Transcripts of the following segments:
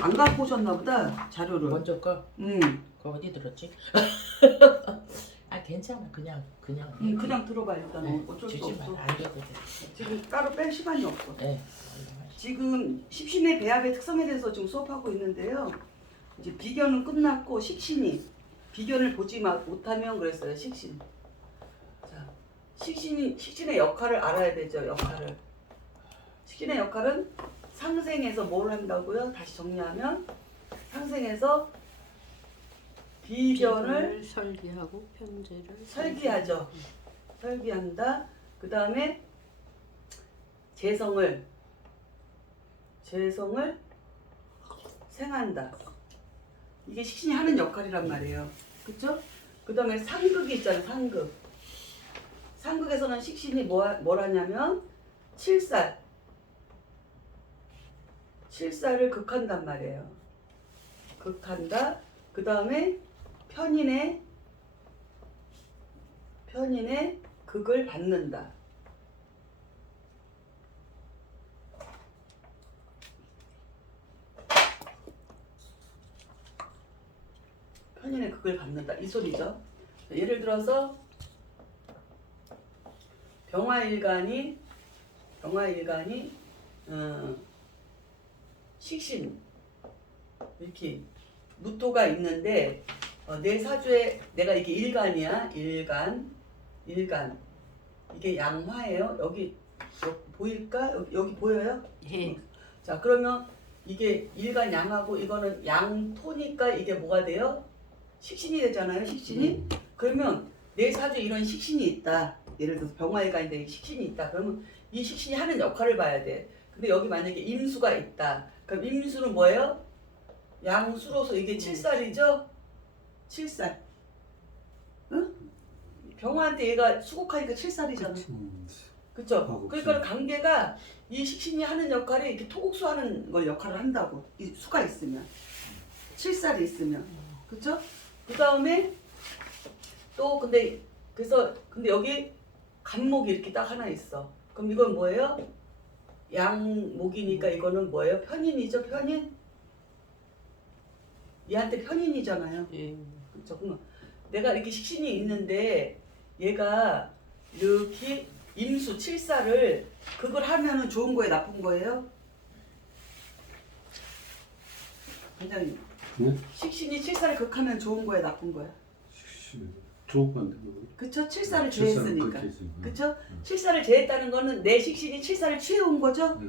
안 갖고 오셨나 보다 자료를. 먼저 거? 응. 그거 어디 들었지? 아 괜찮아 그냥 그냥 들어봐 일단. 네, 어쩔 수 주지 없어. 마. 안 줘도 돼. 지금 따로 뺄 시간이 없어. 네. 지금 식신의 배합의 특성에 대해서 지금 수업하고 있는데요. 이제 비견은 끝났고 식신이 비견을 보지 못하면 그랬어요. 식신. 자, 식신의 역할을 알아야 되죠. 역할을. 식신의 역할은 상생에서 뭘 한다고요? 다시 정리하면 상생에서 비견을 설계하고 편제를 설계하죠. 설계한다. 그 다음에 재성을 생한다. 이게 식신이 하는 역할이란 말이에요. 그쵸? 그 다음에 상극이 있잖아요. 상극. 상극에서는 식신이 뭘 하냐면 칠살을 극한단 말이에요. 극한다. 그 다음에 편인의 극을 받는다. 편인의 극을 받는다. 이 소리죠. 예를 들어서 병화일간이 식신 이렇게 무토가 있는데 내 사주에 내가 이게 일간이야. 일간 이게 양화예요. 여기 보일까? 여기 보여요? 예. 자 그러면 이게 일간 양하고 이거는 양토니까 이게 뭐가 돼요? 식신이 되잖아요. 식신이. 그러면 내 사주에 이런 식신이 있다. 예를 들어서 병화일간인데 식신이 있다. 그러면 이 식신이 하는 역할을 봐야 돼. 근데 여기 만약에 임수가 있다. 그럼 임수는 뭐예요? 양수로서 이게 칠살이죠? 칠살. 응? 병화한테 얘가 수국하니까 칠살이잖아. 그쵸? 그러니까 관계가 이 식신이 하는 역할이 이렇게 토국수 하는 걸 역할을 한다고. 이 수가 있으면. 칠살이 있으면. 그쵸? 그 다음에 또 근데 여기 간목이 이렇게 딱 하나 있어. 그럼 이건 뭐예요? 양목이니까 이거는 뭐예요? 편인이죠? 편인? 얘한테 편인이잖아요. 예. 그쵸? 그럼 내가 이렇게 식신이 있는데 얘가 이렇게 임수 칠사를 그걸 하면은 좋은 거예요? 나쁜 거예요? 반장님. 네? 식신이 칠사를 극하면 좋은 거예요? 나쁜 거예요? 좋은 건데 그쵸? 칠사를 칠사를 제했으니까. 그렇게 했으니까. 그쵸? 칠사를 제했다는 거는 내 식신이 칠사를 취해온 거죠?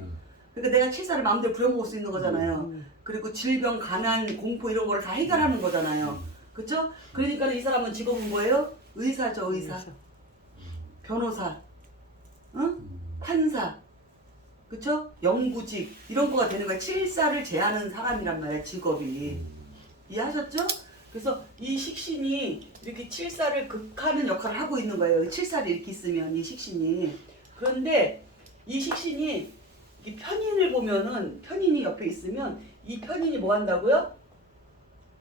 그러니까 내가 칠사를 마음대로 부려먹을 수 있는 거잖아요. 그리고 질병, 가난, 공포 이런 거를 다 해결하는 거잖아요. 그쵸? 그러니까 이 사람은 직업은 뭐예요? 의사죠, 의사. 변호사, 판사, 그쵸? 영구직 이런 거가 되는 거야. 칠사를 제하는 사람이란 말이야, 직업이. 이해하셨죠? 그래서 이 식신이 이렇게 칠사를 극하는 역할을 하고 있는 거예요. 칠사를 이렇게 있으면 이 식신이. 그런데 이 식신이 이 편인을 보면은 편인이 옆에 있으면 이 편인이 뭐 한다고요?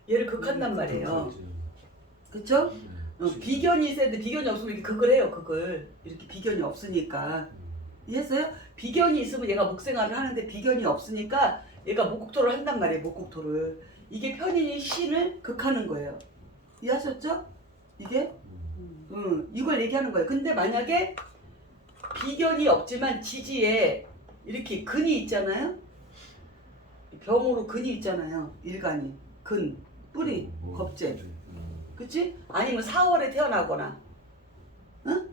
얘를 극한단 말이에요. 그쵸? 비견이 있어야 돼. 비견이 없으면 이렇게 극을 해요. 극을. 이렇게 비견이 없으니까. 이해했어요? 비견이 있으면 얘가 목생활을 하는데 비견이 없으니까 얘가 목국토를 한단 말이에요. 목국토를. 이게 편인이 신을 극하는 거예요. 이해하셨죠? 이게? 이걸 얘기하는 거예요. 근데 만약에 비견이 없지만 지지에 이렇게 근이 있잖아요. 병으로 근이 있잖아요. 일간이. 근, 뿌리, 겁재. 그치? 아니면 4월에 태어나거나. 응?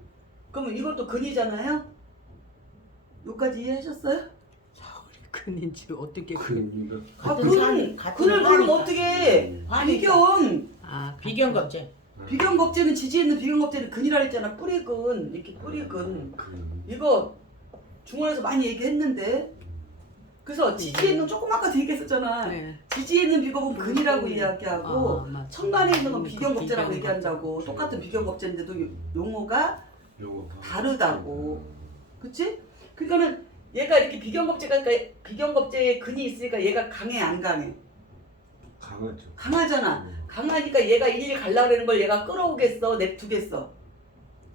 그러면 이것도 근이잖아요. 여기까지 이해하셨어요? 근인지 어떻게 근을 그럼 어떻게 비견. 비견겁제. 비견겁제는 지지에 있는 비견겁제는 근이라 했잖아. 뿌리근. 이렇게 뿌리근. 이거 중원에서 많이 얘기했는데. 그래서 지지에 있는 조금 아까도 얘기했었잖아. 네. 지지에 있는 비겁은 근이라고 이야기하고 맞아. 천간에 있는 건 비견겁제라고 비견겁제. 얘기한다고. 똑같은 비견겁제인데도 용어가 다르다고. 그치? 그러니까는 얘가 이렇게 비견겁제에 근이 있으니까 얘가 강해 안 강해? 강하죠. 강하잖아. 강하니까 얘가 일일 갈라 그러는 걸 얘가 끌어오겠어? 냅두겠어?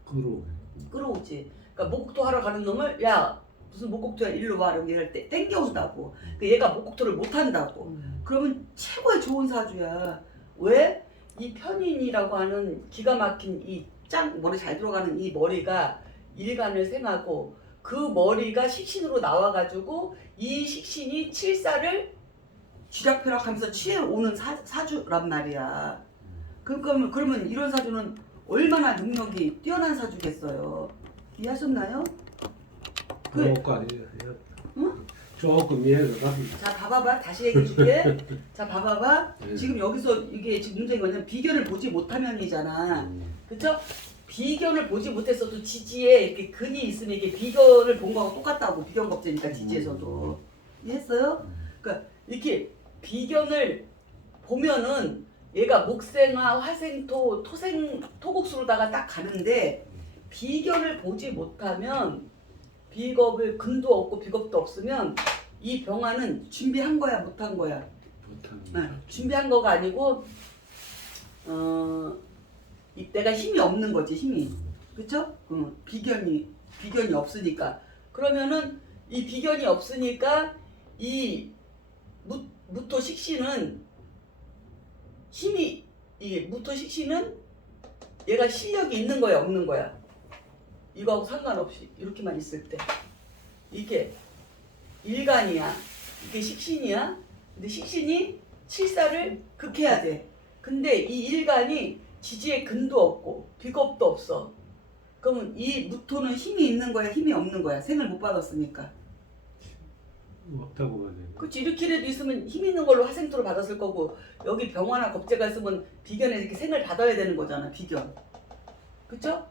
끌어오게. 끌어오지. 그러니까 목토 하러 가는 놈을 야 무슨 목곡토야 일로 와 이렇게 할 때 땡겨온다고. 그 얘가 목곡토를 못 한다고. 그러면 최고의 좋은 사주야. 왜? 이 편인이라고 하는 기가 막힌 이 짱 머리 잘 들어가는 이 머리가 일간을 생하고 그 머리가 식신으로 나와가지고 이 식신이 칠사를 쥐락펴락하면서 취해오는 사주란 말이야. 그러면 이런 사주는 얼마나 능력이 뛰어난 사주겠어요. 이해하셨나요? 조금 응? 조금 이해가 갑니다. 자 봐봐봐 다시 얘기해줄게. 자 봐봐봐 네. 지금 여기서 이게 지금 문제인 거는 비견을 보지 못하면이잖아. 그쵸? 비견을 보지 못했어도 지지에 이렇게 근이 있으면 이게 비견을 본 거하고 똑같다고. 비견 겁재니까 지지에서도. 이해했어요? 그러니까 이렇게 비견을 보면은 얘가 목생화, 화생토, 토생, 토국수로다가 딱 가는데 비견을 보지 못하면 비겁을 근도 없고 비겁도 없으면 이 병화는 준비한 거야 못한 거야? 준비한 거가 아니고 내가 힘이 없는 거지 힘이. 그쵸? 비견이 없으니까. 그러면은 이 비견이 없으니까 이 무토 식신은 힘이 이 무토 식신은 얘가 실력이 있는 거야 없는 거야? 이거하고 상관없이 이렇게만 있을 때 이게 일간이야. 이게 식신이야. 근데 식신이 칠사를 극해야 돼. 근데 이 일간이 지지에 근도 없고 비겁도 없어. 그러면 이 무토는 힘이 있는 거야 힘이 없는 거야? 생을 못 받았으니까. 없다고 봐야 돼. 그치 이렇게라도 있으면 힘 있는 걸로 화생토를 받았을 거고 여기 병화나 겁재가 있으면 비견에 이렇게 생을 받아야 되는 거잖아 비견. 그쵸?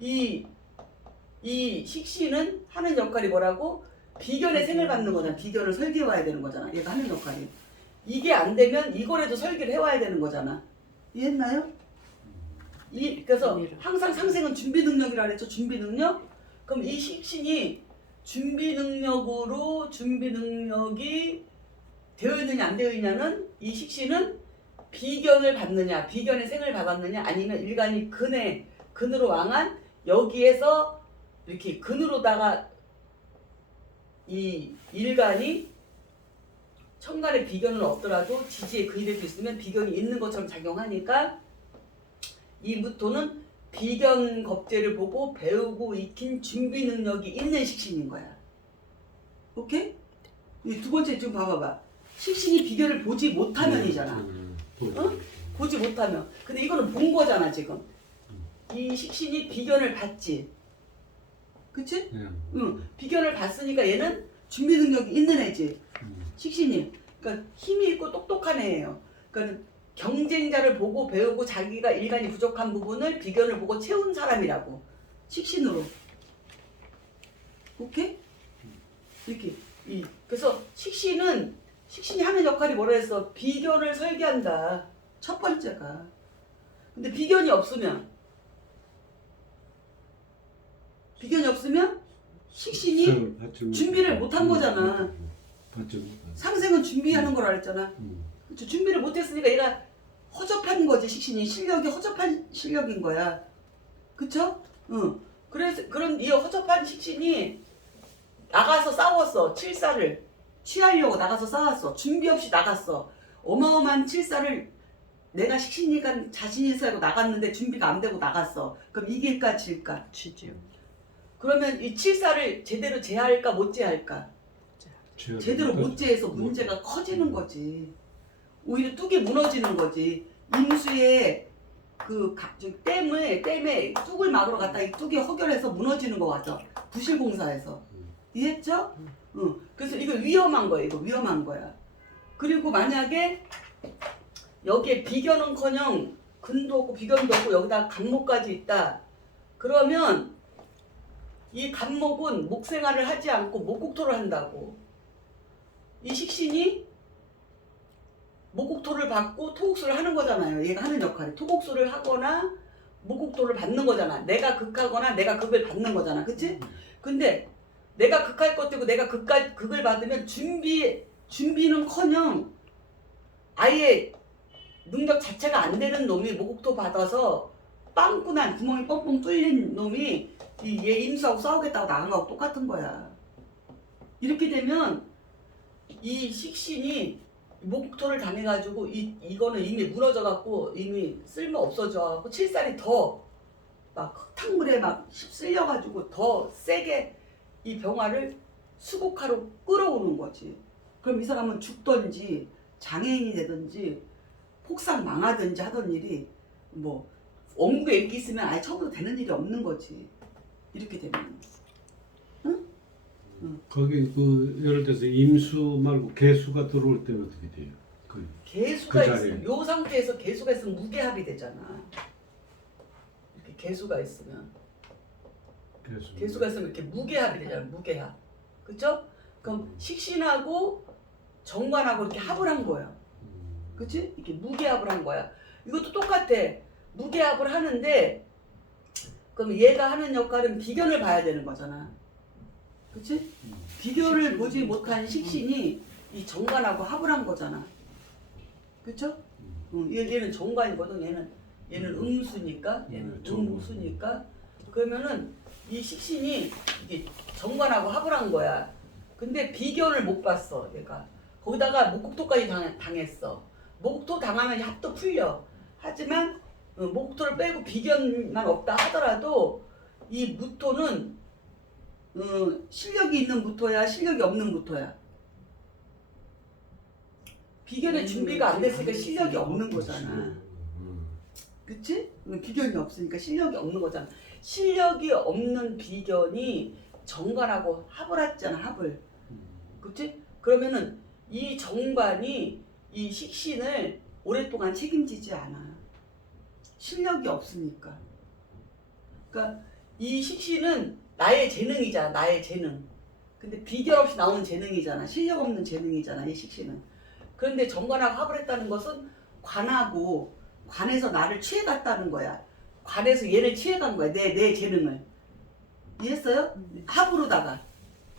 이 식신은 하는 역할이 뭐라고? 비견에 생을 받는 거잖아. 비견을 설계해 와야 되는 거잖아. 얘가 하는 역할이. 이게 안 되면 이거라도 설계를 해와야 되는 거잖아. 이해했나요? 그래서 항상 상생은 준비 능력이라 그랬죠. 준비 능력? 그럼 이 식신이 준비 능력이 되어 있느냐 안 되어 있냐는 이 식신은 비견을 받느냐 비견의 생을 받았느냐 아니면 일간이 근으로 왕한 여기에서 이렇게 근으로다가 이 일간이 천간에 비견은 없더라도 지지에 근이 될 수 있으면 비견이 있는 것처럼 작용하니까 이 무토는 비견 겁재를 보고 배우고 익힌 준비 능력이 있는 식신인 거야. 오케이? 이 두 번째 좀 봐봐봐. 식신이 비견을 보지 못하면이잖아. 어? 보지 못하면. 근데 이거는 본 거잖아 지금. 이 식신이 비견을 봤지. 그치? 응. 비견을 봤으니까 얘는 준비 능력이 있는 애지. 식신이. 그러니까 힘이 있고 똑똑한 애예요. 그러니까 경쟁자를 보고 배우고 자기가 일간이 부족한 부분을 비견을 보고 채운 사람이라고. 식신으로. 오케이? 이렇게. 그래서 식신이 하는 역할이 뭐라 했어? 비견을 설계한다. 첫 번째가. 근데 비견이 없으면 식신이 준비를 못한 거잖아. 상생은 준비하는 거라 그랬잖아. 그쵸? 준비를 못했으니까 얘가 허접한 거지. 식신이 실력이 허접한 실력인 거야. 그쵸? 응. 그래서 그런 이 허접한 식신이 나가서 싸웠어. 칠사를 취하려고 나가서 싸웠어. 준비 없이 나갔어. 어마어마한 칠사를 내가 식신이니까 자신 있어 하고 나갔는데 준비가 안 되고 나갔어. 그럼 이길까 질까? 지지요. 그러면 이 칠사를 제대로 제할까 못 제할까? 제대로 못 제해서 문제가 커지는 거지. 오히려 뚝이 무너지는 거지. 임수의 댐에 뚝을 막으러 갔다 이 뚝이 허결해서 무너지는 거 같아. 부실공사에서. 이해했죠? 응. 그래서 이거 위험한 거야. 이거 위험한 거야. 그리고 만약에 여기에 비견은커녕 근도 없고 비견도 없고 여기다 간목까지 있다. 그러면 이 간목은 목생활을 하지 않고 목국토를 한다고. 이 식신이 목국토를 받고 토국수를 하는 거잖아요. 얘가 하는 역할이 토국수를 하거나 목국토를 받는 거잖아. 내가 극하거나 내가 극을 받는 거잖아. 그치? 근데 내가 극할 것도 있고 내가 극을 받으면 준비는커녕 아예 능력 자체가 안 되는 놈이 목국토 받아서 빵꾸난 구멍이 뻥뻥 뚫린 놈이 얘 임수하고 싸우겠다고 나간 거하고 똑같은 거야. 이렇게 되면 이 식신이 목토를 당해가지고 이거는 이미 무너져갖고 이미 쓸모 없어져갖고 칠살이 더 막 흙탕물에 막 휩쓸려가지고 더 세게 이 병화를 수국하러 끌어오는 거지. 그럼 이 사람은 죽든지 장애인이 되든지 폭삭 망하든지 하던 일이 뭐 원국에 이렇게 있으면 아예 처음부터 되는 일이 없는 거지. 이렇게 되면. 거기 그 예를 들어서 임수 말고 개수가 들어올 때는 어떻게 돼요? 개수가 그 자리에. 있으면 요 상태에서 개수가 있으면 무게합이 되잖아. 이렇게 개수가 있으면 개수가 있으면 이렇게 무게합이 되잖아. 무게합. 그쵸? 그럼 식신하고 정관하고 이렇게 합을 한 거야. 그치? 이렇게 무게합을 한 거야. 이것도 똑같아. 무게합을 하는데 그럼 얘가 하는 역할은 비견을 봐야 되는 거잖아. 그치? 비견을 보지 못한 식신이 이 정관하고 합을 한 거잖아. 그쵸? 얘는 정관이거든. 얘는 음수니까. 얘는 음수니까. 그러면은 이 식신이 이게 정관하고 합을 한 거야. 근데 비견을 못 봤어, 얘가. 거기다가 목국토까지 당했어. 목국토 당하면 합도 풀려. 하지만 목국토를 빼고 비견만 없다 하더라도 이 무토는 실력이 있는 무토야, 실력이 없는 무토야. 비견의 준비가 안 됐으니까 실력이 없는 거잖아. 그치? 비견이 없으니까 실력이 없는 거잖아. 실력이 없는 비견이 정관하고 합을 했잖아, 합을. 그치? 그러면은 이 정관이 이 식신을 오랫동안 책임지지 않아. 실력이 없으니까. 그러니까 이 식신은 나의 재능이잖아, 나의 재능. 근데 비결 없이 나오는 재능이잖아. 실력 없는 재능이잖아, 이 식신은. 그런데 정관하고 합을 했다는 것은 관에서 나를 취해갔다는 거야. 관에서 얘를 취해간 거야, 내 재능을. 이해했어요? 합으로다가.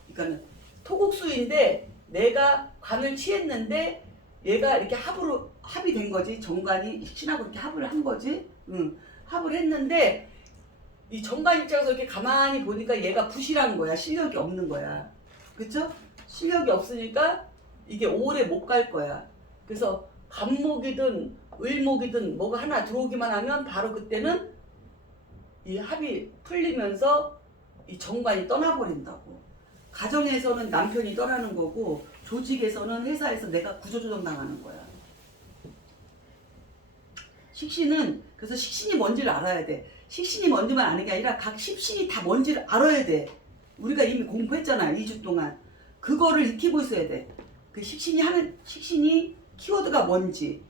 그러니까는 토국수인데 내가 관을 취했는데 얘가 이렇게 합이 된 거지. 정관이 식신하고 이렇게 합을 한 거지. 합을 했는데 이 정관 입장에서 이렇게 가만히 보니까 얘가 부실한 거야. 실력이 없는 거야. 그쵸? 실력이 없으니까 이게 오래 못 갈 거야. 그래서 간목이든 을목이든 뭐가 하나 들어오기만 하면 바로 그때는 이 합이 풀리면서 이 정관이 떠나버린다고. 가정에서는 남편이 떠나는 거고 조직에서는 회사에서 내가 구조조정 당하는 거야. 식신은 그래서 식신이 뭔지를 알아야 돼. 식신이 뭔지만 아는 게 아니라 각 식신이 다 뭔지를 알아야 돼. 우리가 이미 공부했잖아요. 2주 동안. 그거를 익히고 있어야 돼. 그 식신이 키워드가 뭔지,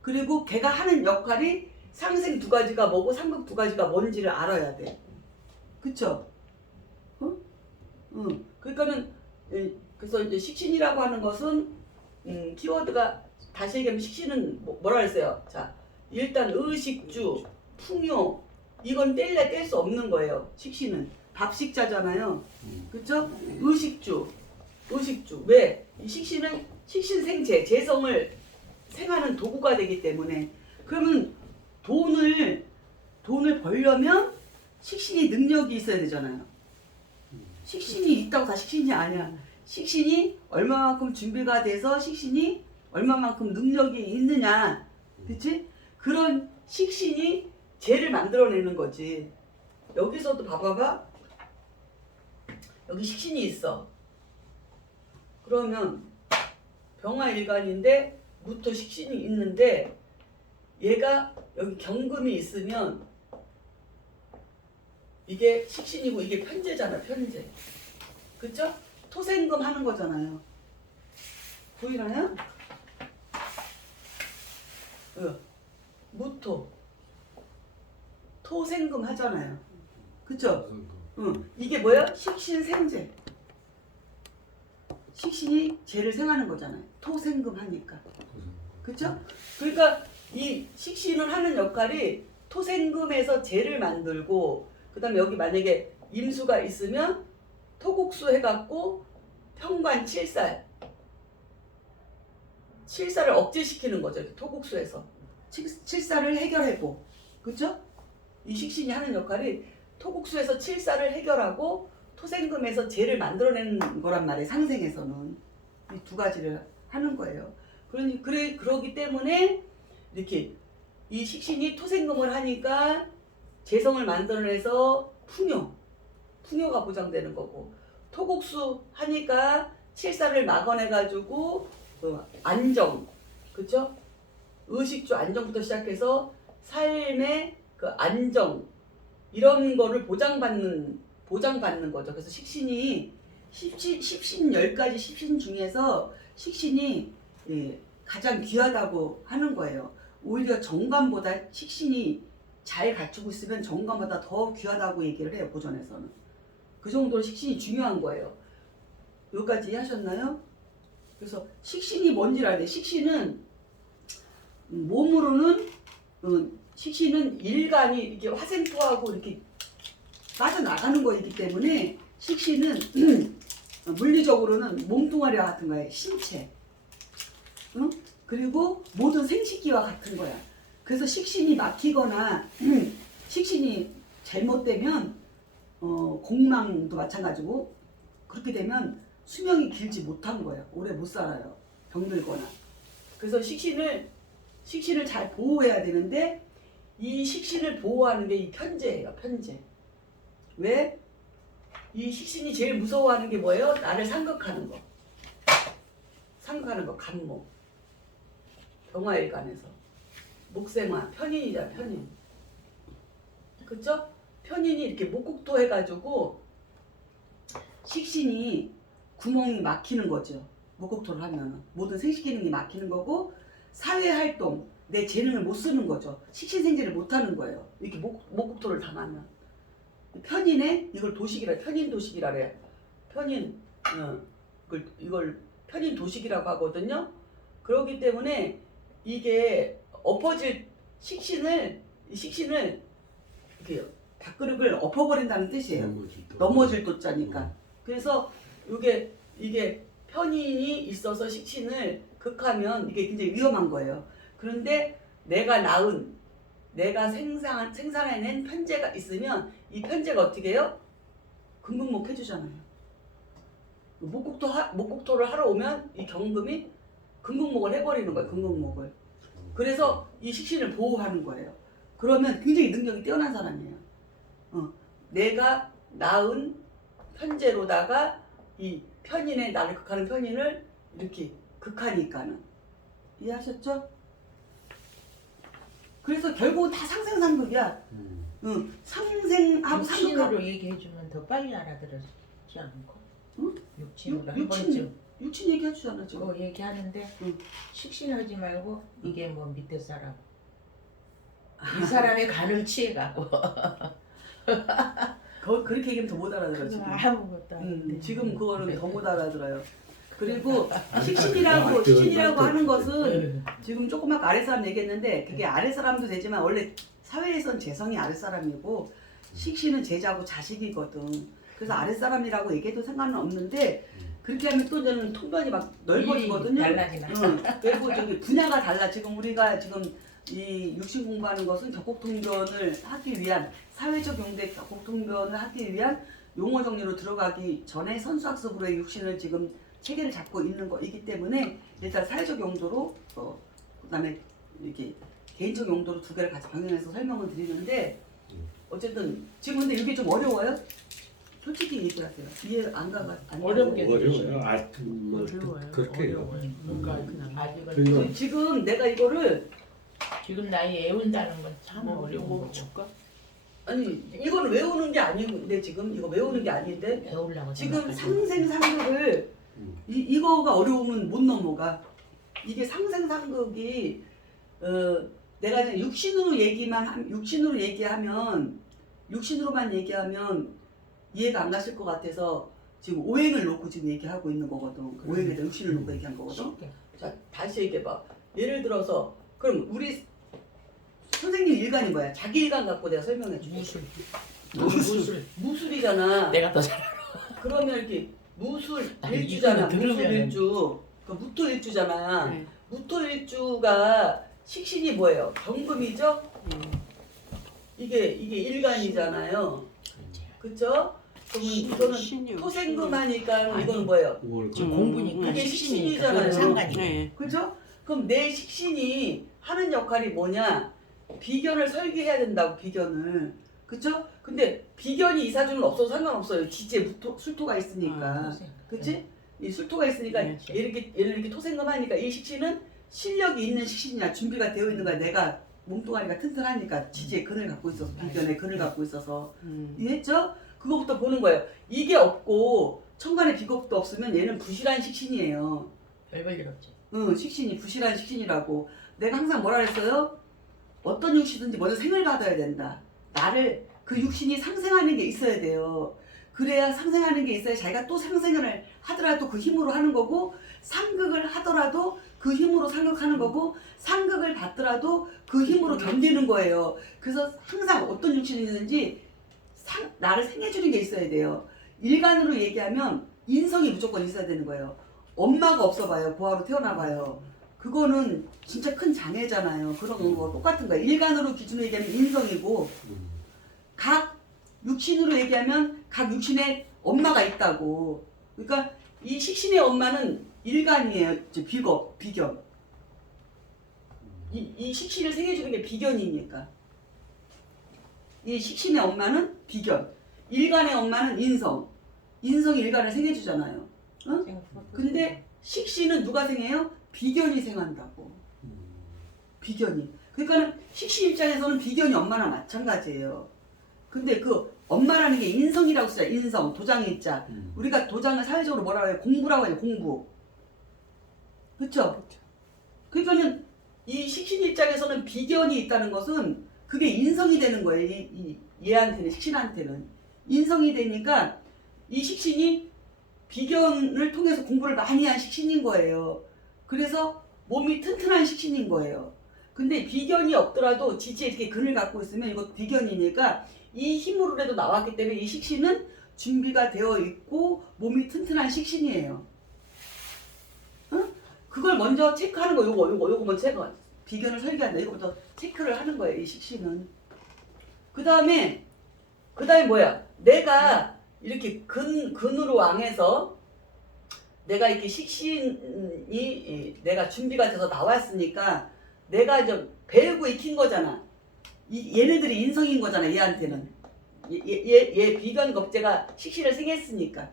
그리고 걔가 하는 역할이 상생 두 가지가 뭐고 상극 두 가지가 뭔지를 알아야 돼. 그쵸? 그러니까는 그래서 이제 식신이라고 하는 것은 키워드가 다시 얘기하면 식신은 뭐라 그랬어요? 자, 일단 의식주, 풍요 이건 뗄 수 없는 거예요. 식신은 밥식자잖아요. 그쵸? 의식주 왜? 이 식신은 식신생재 재성을 생하는 도구가 되기 때문에 그러면 돈을 벌려면 식신이 능력이 있어야 되잖아요. 식신이 있다고 다 식신이 아니야. 식신이 얼마만큼 준비가 돼서 식신이 얼마만큼 능력이 있느냐. 그치? 그런 식신이 재를 만들어내는 거지. 여기서도 봐봐봐. 여기 식신이 있어. 그러면 병화일간인데 무토 식신이 있는데 얘가 여기 경금이 있으면 이게 식신이고 이게 편재잖아, 편재. 그쵸? 토생금 하는 거잖아요. 보이나요? 무토 토생금 하잖아요. 그쵸? 이게 뭐야? 식신생재. 식신이 재를 생하는 거잖아요. 토생금 하니까. 그쵸? 그러니까 이 식신을 하는 역할이 토생금에서 재를 만들고 그 다음에 여기 만약에 임수가 있으면 토국수 해갖고 편관 칠살을 억제시키는 거죠. 토국수에서 칠살을 해결하고. 그쵸? 이 식신이 하는 역할이 토국수에서 칠살을 해결하고 토생금에서 재를 만들어내는 거란 말이에요. 상생에서는 이 두 가지를 하는 거예요. 그러기 때문에 이렇게 이 식신이 토생금을 하니까 재성을 만들어내서 풍요가 보장되는 거고, 토국수 하니까 칠사를 막아내가지고 안정, 그쵸? 의식주 안정부터 시작해서 삶의 그 안정 이런 거를 보장받는 거죠. 그래서 식신이 십신 10가지 십신 중에서 식신이 가장 귀하다고 하는 거예요. 오히려 정관보다 식신이 잘 갖추고 있으면 정관보다 더 귀하다고 얘기를 해요. 보존에서는. 그 정도로 식신이 중요한 거예요. 여기까지 이해하셨나요? 그래서 식신이 뭔지를 알아야 돼. 식신은 몸으로는 식신은 일간이 이렇게 화생토하고 이렇게 빠져나가는 거이기 때문에 식신은 물리적으로는 몸뚱아리와 같은 거예요. 신체. 응? 그리고 모든 생식기와 같은 거야. 그래서 식신이 막히거나 식신이 잘못되면 공망도 마찬가지고 그렇게 되면 수명이 길지 못한 거야. 오래 못 살아요. 병들거나. 그래서 식신을 잘 보호해야 되는데 이 식신을 보호하는 게 이 편제예요. 편제. 왜? 이 식신이 제일 무서워하는 게 뭐예요? 나를 상극하는 거. 간목. 병화일간에서. 목생화, 편인이다, 편인. 그쵸? 편인이 이렇게 목국토 해가지고 식신이 구멍이 막히는 거죠. 목국토를 하면 모든 생식 기능이 막히는 거고, 사회 활동, 내 재능을 못 쓰는 거죠. 식신생재를 못 하는 거예요. 이렇게 목국토를 당하면. 편인에 이걸 도식이라, 편인 도식이라 그래요. 편인, 이걸 편인 도식이라고 하거든요. 그렇기 때문에 이게 엎어질 식신을 이렇게 밥그릇을 엎어버린다는 뜻이에요. 넘어질 도자니까. 그래서 이게 편인이 있어서 식신을 극하면 이게 굉장히 위험한 거예요. 그런데 내가 생산해낸 편제가 있으면 이 편제가 어떻게 해요? 금극목 해주잖아요. 목국토를 하러 오면 이 경금이 금극목을 해버리는 거예요. 금극목을. 그래서 이 식신을 보호하는 거예요. 그러면 굉장히 능력이 뛰어난 사람이에요. 내가 낳은 편제로다가 이 편인의 나를 극하는 편인을 이렇게 극하니까는. 이해하셨죠? 그래서 결국은 다 상생상극이야. 상생하고 상극하고. 육친으로 얘기해주면 더 빨리 알아들었지 않고? 응? 육친으로 한 번쯤 육친 얘기해주잖아 지금. 그거 얘기하는데 응. 식신하지 말고 이게 뭐 밑에 사람 이 사람의 간을 취해가고 그렇게 얘기하면 더 못 알아들어 그거 지금. 아무것도 아닌데 지금 그거는 더 못 알아들어요. 그리고 식신이라고 하는 것은 지금 조금 아까 아랫사람 얘기했는데 그게 아랫사람도 되지만 원래 사회에선 재성이 아랫사람이고 식신은 제자고 자식이거든. 그래서 아랫사람이라고 얘기해도 상관은 없는데 그렇게 하면 또 저는 통변이 막 넓어지거든요. 달라지나. 그리고 저기 분야가 달라. 지금 우리가 이 육신 공부하는 것은 격곡통변을 하기 위한 사회적 용도의 격곡통변을 하기 위한 용어 정리로 들어가기 전에 선수학습으로의 육신을 지금 체계를 잡고 있는 거이기 때문에 일단 사회적 용도로 그다음에 이렇게 개인적 용도로 두 개를 같이 병행해서 설명을 드리는데 어쨌든 지금 근데 이게 좀 어려워요? 솔직히 얘기하세요. 이해 안 가가 안 어렵게 어려워요. 어려워요. 그렇게 해요. 어려워요. 뭔가 그냥 아직은 지금 내가 이거를 지금 나이 애운다는 건 참 어려운 뭐 거고 줄까? 아니 이거는 외우는 게 아닌데 지금 이거 외우는 게 아닌데 배우려고 지금 생각하지. 상생상극을 이거가 어려우면 못 넘어가. 이게 상생상극이 내가 이제 육신으로만 얘기하면 이해가 안 가실 것 같아서 지금 오행을 놓고 지금 얘기하고 있는 거거든. 오행에다 육신을 놓고 얘기한 거거든. 쉽게. 자 다시 얘기해봐. 예를 들어서 그럼 우리 선생님 일간이 뭐야? 자기 일간 갖고 내가 설명해 줄게. 무술 무술이잖아. 내가 더 잘. 그러면 이렇게 무술 아니, 일주잖아. 이거는 무술 들으면은. 일주. 그 무토 일주잖아. 네. 무토 일주가 식신이 뭐예요? 경금이죠? 이게 일간이잖아요. 그쵸? 그러면 이거는 신이요. 토생금하니까 이거는 뭐예요? 월 지금 공부니까 이게 식신이니까 식신이잖아요. 그건 상관이. 네. 그죠? 그럼 내 식신이 하는 역할이 뭐냐? 비견을 설계해야 된다고 비견을. 그죠? 근데 비견이 이사주는 없어도 상관없어요. 지지에 술토가 있으니까. 그치? 이 술토가 있으니까 네, 그치. 얘는 이렇게 토생금하니까 이 식신은 실력이 있는 식신이야. 준비가 되어 있는 거야. 내가 몸뚱아리가 튼튼하니까 지지에 근을 갖고 있어서 비견에 근을 갖고 있어서 이해했죠? 그거부터 보는 거예요. 이게 없고 천간에 비겁도 없으면 얘는 부실한 식신이에요. 별볼 일 없지. 응, 식신이 부실한 식신이라고. 내가 항상 뭐라 그랬어요? 어떤 육신이든지 먼저 생을 받아야 된다. 나를 그 육신이 상생하는 게 있어야 돼요. 그래야 상생하는 게 있어야 자기가 또 상생을 하더라도 그 힘으로 하는 거고, 상극을 하더라도 그 힘으로 상극하는 거고, 상극을 받더라도 그 힘으로 견디는 거예요. 그래서 항상 어떤 육신이든지 나를 생해주는 게 있어야 돼요. 일간으로 얘기하면 인성이 무조건 있어야 되는 거예요. 엄마가 없어봐요. 고아로 태어나봐요. 그거는 진짜 큰 장애잖아요. 그런 거 똑같은 거예요. 일간으로 기준으로 얘기하면 인성이고, 각 육신으로 얘기하면 각 육신에 엄마가 있다고. 그러니까 이 식신의 엄마는 일간이에요. 이제 비견. 이 식신을 생해주는 게 비견이니까. 이 식신의 엄마는 비견. 일간의 엄마는 인성. 인성이 일간을 생해주잖아요. 어? 근데 식신은 누가 생해요? 비견이 생한다고. 비견이. 그러니까는 식신 입장에서는 비견이 엄마나 마찬가지예요. 근데 그 엄마라는 게 인성이라고 써요. 인성, 도장일자. 우리가 도장을 사회적으로 뭐라고 해요? 공부라고 해요. 공부. 그렇죠? 그러니까는 이 식신 입장에서는 비견이 있다는 것은 그게 인성이 되는 거예요. 얘한테는, 식신한테는. 인성이 되니까 이 식신이 비견을 통해서 공부를 많이 한 식신인 거예요. 그래서 몸이 튼튼한 식신인 거예요. 근데 비견이 없더라도 지지에 이렇게 근을 갖고 있으면 이거 비견이니까 이 힘으로라도 나왔기 때문에 이 식신은 준비가 되어 있고 몸이 튼튼한 식신이에요. 응? 그걸 먼저 체크하는 거. 요거 먼저 체크. 비견을 설계한다. 이거부터 체크를 하는 거예요. 이 식신은. 그 다음에 뭐야? 내가 이렇게 근으로 왕해서 내가 이렇게 식신이 내가 준비가 돼서 나왔으니까 내가 좀 배우고 익힌 거잖아. 얘네들이 인성인 거잖아. 얘한테는. 얘 비견 겁재가 식신을 생했으니까.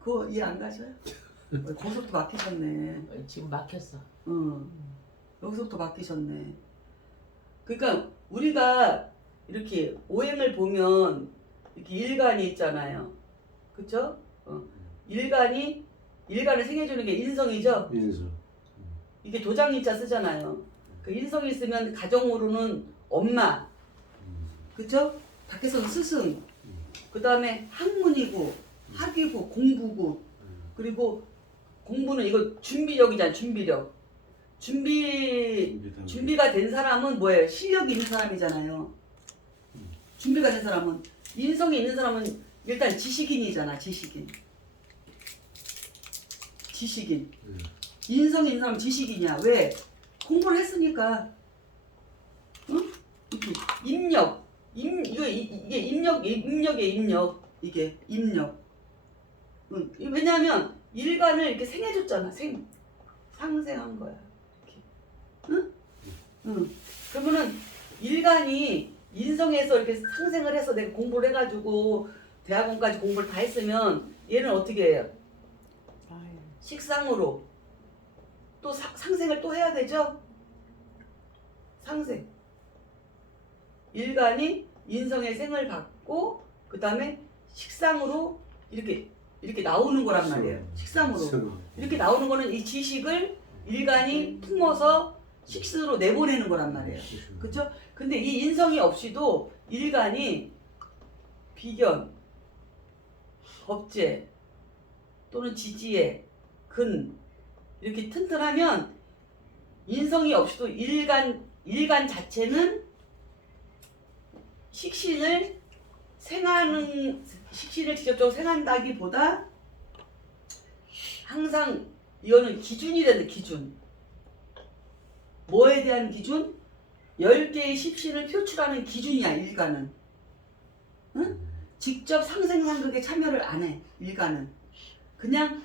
그거 이해 안 가셔요? 거기서부터 막히셨네. 지금 막혔어. 응. 여기서부터 막히셨네. 그러니까 우리가 이렇게 오행을 보면 이렇게 일간이 있잖아요. 그쵸? 일간을 생해주는 게 인성이죠? 인수. 이게 도장일자 쓰잖아요. 그 인성이 있으면 가정으로는 엄마. 그쵸? 밖에서는 스승. 그 다음에 학문이고, 학위고, 공부고. 그리고 공부는 이거 준비력이잖아, 준비력. 준비가 된 사람은 뭐예요? 실력이 있는 사람이잖아요. 준비가 된 사람은. 인성이 있는 사람은 일단 지식인이잖아, 지식인. 인성이 있는 사람은 지식인이야. 왜? 공부를 했으니까. 응? 입력. 이게 입력이에요, 이게 입력. 응. 왜냐하면 일간을 이렇게 생해줬잖아. 상생한 거야. 이렇게. 응? 응. 그러면은 일간이 인성에서 이렇게 상생을 해서 내가 공부를 해가지고 대학원까지 공부를 다 했으면 얘는 어떻게 해요? 식상으로 또 상생을 또 해야 되죠? 상생. 일간이 인성의 생을 받고 그 다음에 식상으로 이렇게 나오는 거란 말이에요. 식상으로. 이렇게 나오는 거는 이 지식을 일간이 품어서 식스로 내보내는 거란 말이에요. 그렇죠? 근데 이 인성이 없이도 일간이 비견, 겁재 또는 지지에 근 이렇게 튼튼하면 인성이 없이도 일간 자체는 식신을 직접적으로 생한다기보다 항상 이거는 기준이 되는 기준. 뭐에 대한 기준? 10개의 식신을 표출하는 기준이야, 일간은. 응? 직접 상생상극에 참여를 안 해. 일간은 그냥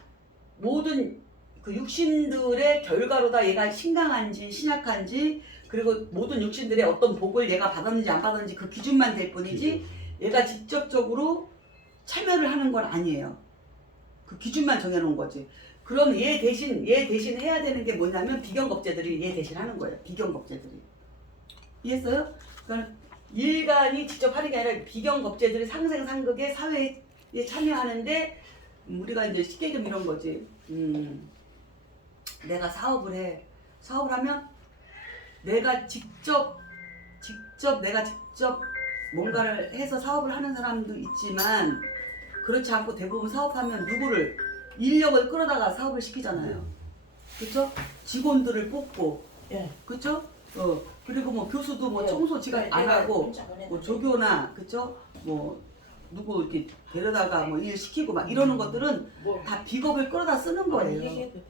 모든 그 육신들의 결과로다 얘가 신강한지 신약한지 그리고 모든 육신들의 어떤 복을 얘가 받았는지 안 받았는지 그 기준만 될 뿐이지 얘가 직접적으로 참여를 하는 건 아니에요. 그 기준만 정해놓은 거지. 그럼 얘 대신 해야 되는 게 뭐냐면 비견겁제들이 얘 대신 하는 거예요. 비견겁제들이. 이해했어요? 그러니까 일간이 직접 하는 게 아니라 비견겁제들이 상생상극의 사회에 참여하는데 우리가 이제 쉽게 좀 이런 거지. 내가 사업을 해. 사업을 하면 내가 직접 뭔가를 해서 사업을 하는 사람도 있지만 그렇지 않고 대부분 사업하면 누구를 인력을 끌어다가 사업을 시키잖아요. 그렇죠? 직원들을 뽑고, 예. 그렇죠? 그리고 뭐 교수도 뭐 예. 청소 지가 안 내가 하고 문자 보냈는데. 뭐 조교나 그렇죠? 뭐 누구 이렇게 데려다가 뭐 일 시키고 막 이러는 것들은 뭐 다 비겁을 끌어다 쓰는 거예요. 얘기해도 돼.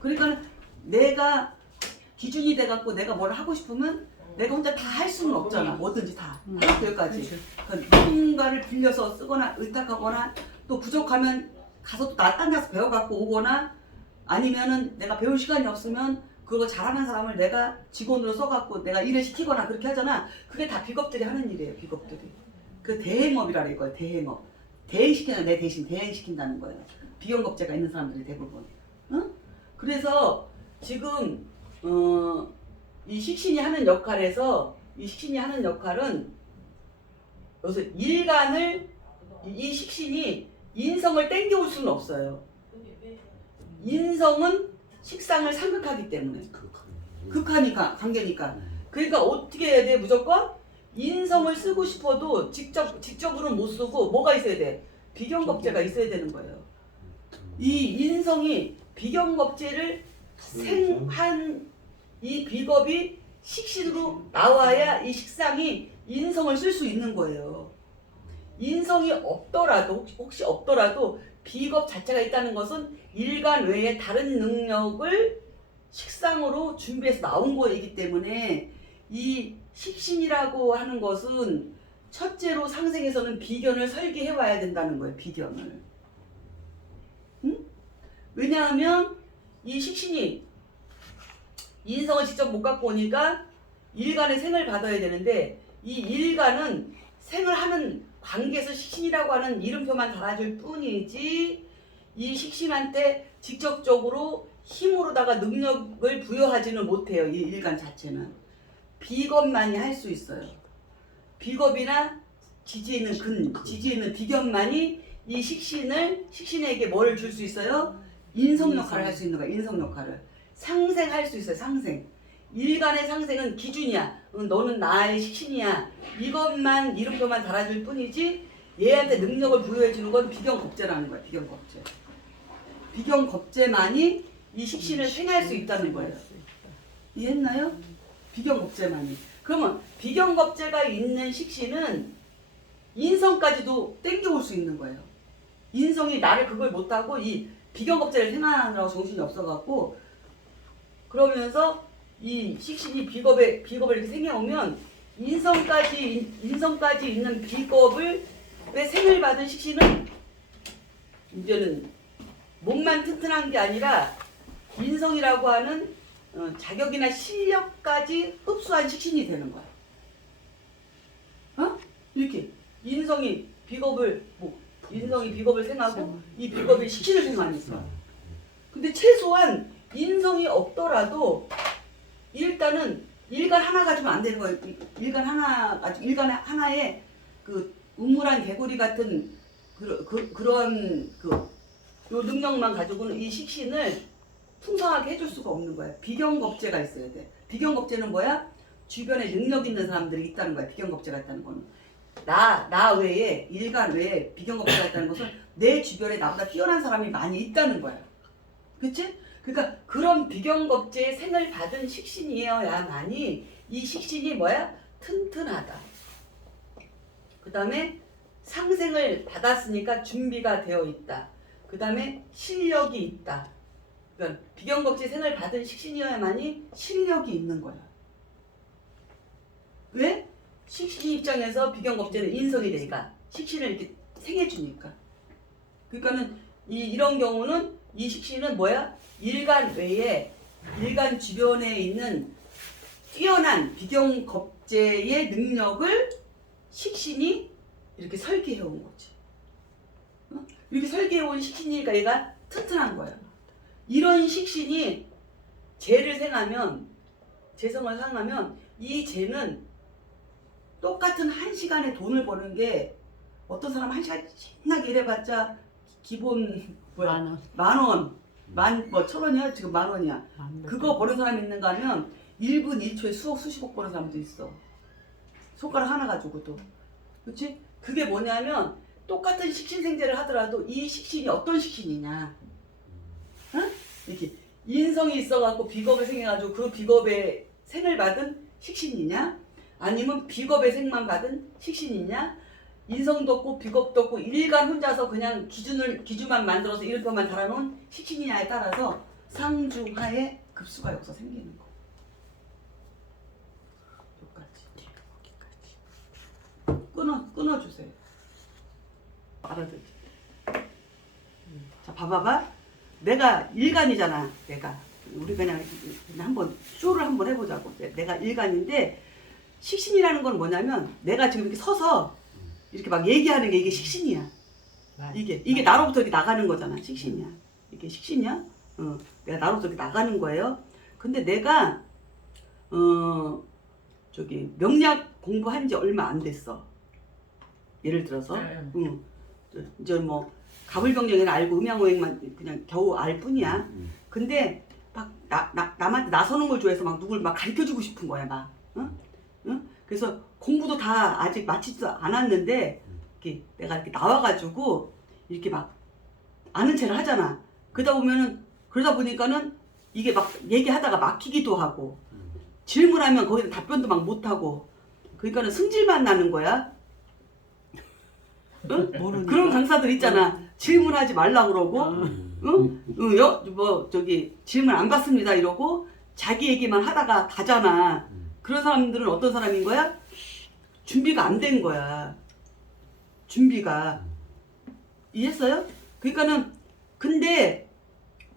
그러니까 내가 기준이 돼갖고 내가 뭘 하고 싶으면 내가 혼자 다 할 수는 없잖아. 뭐든지 다. 여기까지. 그러니까 누군가를 빌려서 쓰거나 의탁하거나 또 부족하면 가서 또 딴 데서 배워갖고 오거나 아니면은 내가 배울 시간이 없으면 그거 잘하는 사람을 내가 직원으로 써갖고 내가 일을 시키거나 그렇게 하잖아. 그게 다 비겁들이 하는 일이에요. 비겁들이. 그 대행업이라 이거예요. 대행업. 대행시키는 내 대신 대행시킨다는 거예요. 비견겁제가 있는 사람들이 대부분. 응? 그래서 지금 이 식신이 하는 역할에서 이 식신이 하는 역할은 여기서 일간을 이 식신이 인성을 땡겨올 수는 없어요. 인성은 식상을 상극하기 때문에 극하니까 관계니까. 그러니까 어떻게 해야 돼? 무조건 인성을 쓰고 싶어도 직접으로는 못 쓰고 뭐가 있어야 돼? 비견겁제가 있어야 되는 거예요. 이 인성이 비견겁제를 생한 이 비겁이 식신으로 나와야 이 식상이 인성을 쓸 수 있는 거예요. 인성이 없더라도 혹시 없더라도 비겁 자체가 있다는 것은 일간 외에 다른 능력을 식상으로 준비해서 나온 거이기 때문에 이 식신이라고 하는 것은 첫째로 상생에서는 비견을 설계해 와야 된다는 거예요. 비견을. 응? 왜냐하면 이 식신이 인성을 직접 못 갖고 오니까 일간의 생을 받아야 되는데 이 일간은 생을 하는 관계에서 식신이라고 하는 이름표만 달아줄 뿐이지 이 식신한테 직접적으로 힘으로다가 능력을 부여하지는 못해요. 이 일간 자체는. 비겁만이 할 수 있어요. 비겁이나 지지에 있는 비견만이 이 식신에게 뭐를 줄 수 있어요? 인성 역할을 할 수 있는 거야. 인성 역할을. 상생할 수 있어요. 상생. 일간의 상생은 기준이야. 너는 나의 식신이야. 이것만 이름표만 달아줄 뿐이지 얘한테 능력을 부여해 주는 건 비견겁제라는 거야. 비견겁제. 비견겁제만이 이 식신을 생할 수 있다는 거예요. 이해했나요? 비견겁제만이. 그러면 비견겁제가 있는 식신은 인성까지도 땡겨올 수 있는 거예요. 인성이 나를 그걸 못하고 이 비견겁제를 생각하느라고 정신이 없어갖고 그러면서 이 식신이 비겁에 이렇게 생겨오면 인성까지 있는 비겁을 왜 생을 받은 식신은 이제는 몸만 튼튼한 게 아니라 인성이라고 하는 자격이나 실력까지 흡수한 식신이 되는 거야. 이렇게 인성이 비겁을 생하고 이 비겁이 식신을 생하니까. 근데 최소한 인성이 없더라도 일단은 일간 하나 가지면 안 되는 거예요. 일간 하나에 그 우물한 개구리 같은 그런 요 능력만 가지고는 이 식신을 풍성하게 해줄 수가 없는 거야. 비견겁제가 있어야 돼. 비견겁제는 뭐야? 주변에 능력 있는 사람들이 있다는 거야. 비견겁제가 있다는 거는. 나 외에 일간 외에 비견겁제가 있다는 것은 내 주변에 나보다 뛰어난 사람이 많이 있다는 거야. 그치? 그러니까 그런 비견겁제의 생을 받은 식신이어야만이 이 식신이 뭐야? 튼튼하다. 그 다음에 상생을 받았으니까 준비가 되어 있다. 그 다음에 실력이 있다. 그러니까 비견겁제 생을 받은 식신이어야만이 실력이 있는 거야. 왜? 식신 입장에서 비견겁제는 인성이 되니까 식신을 이렇게 생해주니까. 그러니까는 이런 경우는 이 식신은 뭐야? 일간 외에 일간 주변에 있는 뛰어난 비경겁제의 능력을 식신이 이렇게 설계해온 거지. 어? 이렇게 설계해온 식신이니까 얘가 튼튼한 거야. 이런 식신이 재를 생하면, 재성을 상하면 이 재는 똑같은 1시간에 돈을 버는 게 어떤 사람 1시간 신나게 일해봤자 기본 뭐야? 10,000원. 뭐 1,000원이야? 지금 10,000원이야. 그거 버는 사람이 있는가 하면 1분 1초에 수억 수십억 버는 사람도 있어. 손가락 하나 가지고도. 그렇지? 그게 뭐냐면 똑같은 식신생재를 하더라도 이 식신이 어떤 식신이냐. 응? 이렇게 인성이 있어갖고 비겁을 생해가지고 그 비겁의 생을 받은 식신이냐? 아니면 비겁의 생만 받은 식신이냐? 인성도 없고 비겁도 없고 일간 혼자서 그냥 기준만 만들어서 이름표만 달아놓은 식신이냐에 따라서 상중하에 급수가 여기서 생기는 거. 여기까지. 끊어주세요. 알아듣지? 자, 봐봐봐. 내가 일간이잖아. 우리 그냥 한번 쇼를 한번 해보자고. 내가 일간인데 식신이라는 건 뭐냐면 내가 지금 이렇게 서서 이렇게 막 얘기하는 게 이게 식신이야. 이게 나로부터 이렇게 나가는 거잖아. 식신이야. 이게 식신이야. 내가 나로부터 이렇게 나가는 거예요. 근데 내가 저기 명리학 공부한 지 얼마 안 됐어. 예를 들어서 이제 뭐 가불병정에는 알고 음양오행만 그냥 겨우 알 뿐이야. 근데 막 남한테 나서는 걸 좋아해서 막 누굴 막 가르쳐주고 싶은 거야 막. 응? 그래서 공부도 다 아직 마치지도 않았는데 이렇게 내가 이렇게 나와가지고 이렇게 막 아는 체를 하잖아. 그러다 보니까는 이게 막 얘기하다가 막히기도 하고 질문하면 거기서 답변도 막 못하고 그러니까는 승질만 나는 거야. 응? 그런 강사들 있잖아. 질문하지 말라 그러고, 저기 질문 안 받습니다 이러고 자기 얘기만 하다가 가잖아. 그런 사람들은 어떤 사람인 거야? 준비가 안 된 거야. 준비가. 이해했어요? 그러니까는 근데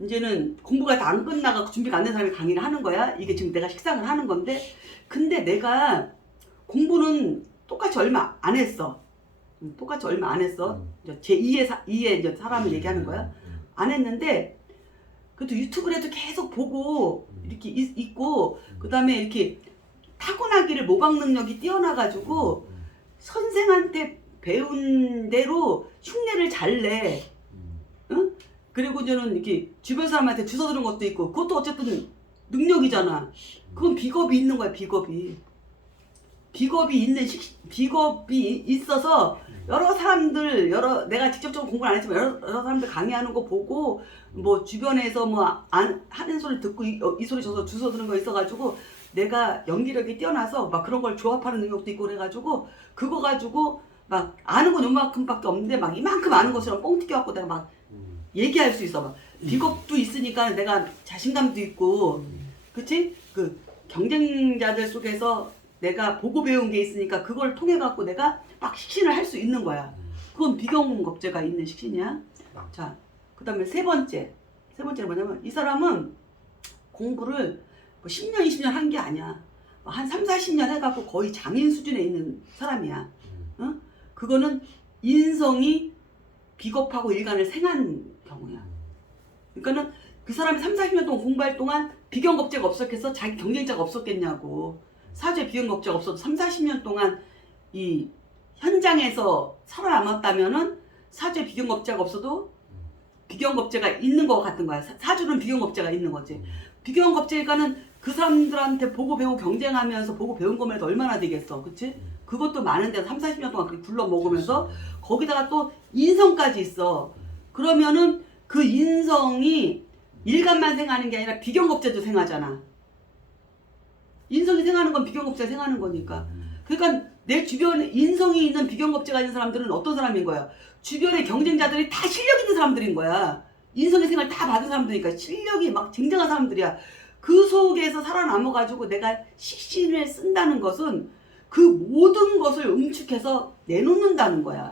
이제는 공부가 다 안 끝나고 준비가 안 된 사람이 강의를 하는 거야. 이게 지금 내가 식상을 하는 건데 근데 내가 공부는 똑같이 얼마 안 했어. 똑같이 얼마 안 했어. 제 2의 이제 사람을 얘기하는 거야. 안 했는데 그래도 유튜브에도 계속 보고 이렇게 있고 그다음에 이렇게 타고나기를 모방 능력이 뛰어나가지고 선생한테 배운 대로 흉내를 잘 내. 응? 그리고 저는 이렇게 주변 사람한테 주워 들은 것도 있고 그것도 어쨌든 능력이잖아. 그건 비겁이 있는 거야. 비겁이 있어서 여러 사람들 내가 직접적으로 공부를 안 했지만 여러 사람들 강의하는 거 보고 뭐 주변에서 뭐 하는 소리 듣고 이 소리 저 소리 주워 들은 거 있어가지고 내가 연기력이 뛰어나서 막 그런 걸 조합하는 능력도 있고 그래가지고 그거 가지고 막 아는 건 요만큼밖에 없는데 막 이만큼 아는 것처럼 뻥 튀겨갖고 내가 막 얘기할 수 있어. 막 비겁도 있으니까 내가 자신감도 있고 그치? 그 경쟁자들 속에서 내가 보고 배운 게 있으니까 그걸 통해 갖고 내가 막 식신을 할 수 있는 거야. 그건 비경겁제가 있는 식신이야. 자, 그다음에 세 번째는 뭐냐면 이 사람은 공부를 뭐 10년, 20년 한 게 아니야. 한 3, 40년 해갖고 거의 장인 수준에 있는 사람이야. 어? 그거는 인성이 비겁하고 일간을 생한 경우야. 그러니까는 그 사람이 3, 40년 동안 공부할 동안 비경겁제가 없었겠어? 자기 경쟁자가 없었겠냐고. 사주에 비경겁제가 없어도 3, 40년 동안 이 현장에서 살아남았다면은 사주에 비경겁제가 없어도 비경겁제가 있는 것 같은 거야. 사주는 비경겁제가 있는 거지. 비경겁제가는 그 사람들한테 보고 배우고 경쟁하면서 보고 배운 거면 해도 얼마나 되겠어. 그치? 그것도 많은데 3, 40년 동안 그렇게 굴러 먹으면서 거기다가 또 인성까지 있어. 그러면은 그 인성이 일간만 생하는 게 아니라 비경겁제도 생하잖아. 인성이 생하는 건 비경겁제가 생하는 거니까. 그러니까 내 주변에 인성이 있는 비경겁제가 있는 사람들은 어떤 사람인 거야? 주변의 경쟁자들이 다 실력 있는 사람들인 거야. 인성의 생활 다 받은 사람들이니까 실력이 막 쟁쟁한 사람들이야. 그 속에서 살아남아가지고 내가 식신을 쓴다는 것은 그 모든 것을 응축해서 내놓는다는 거야.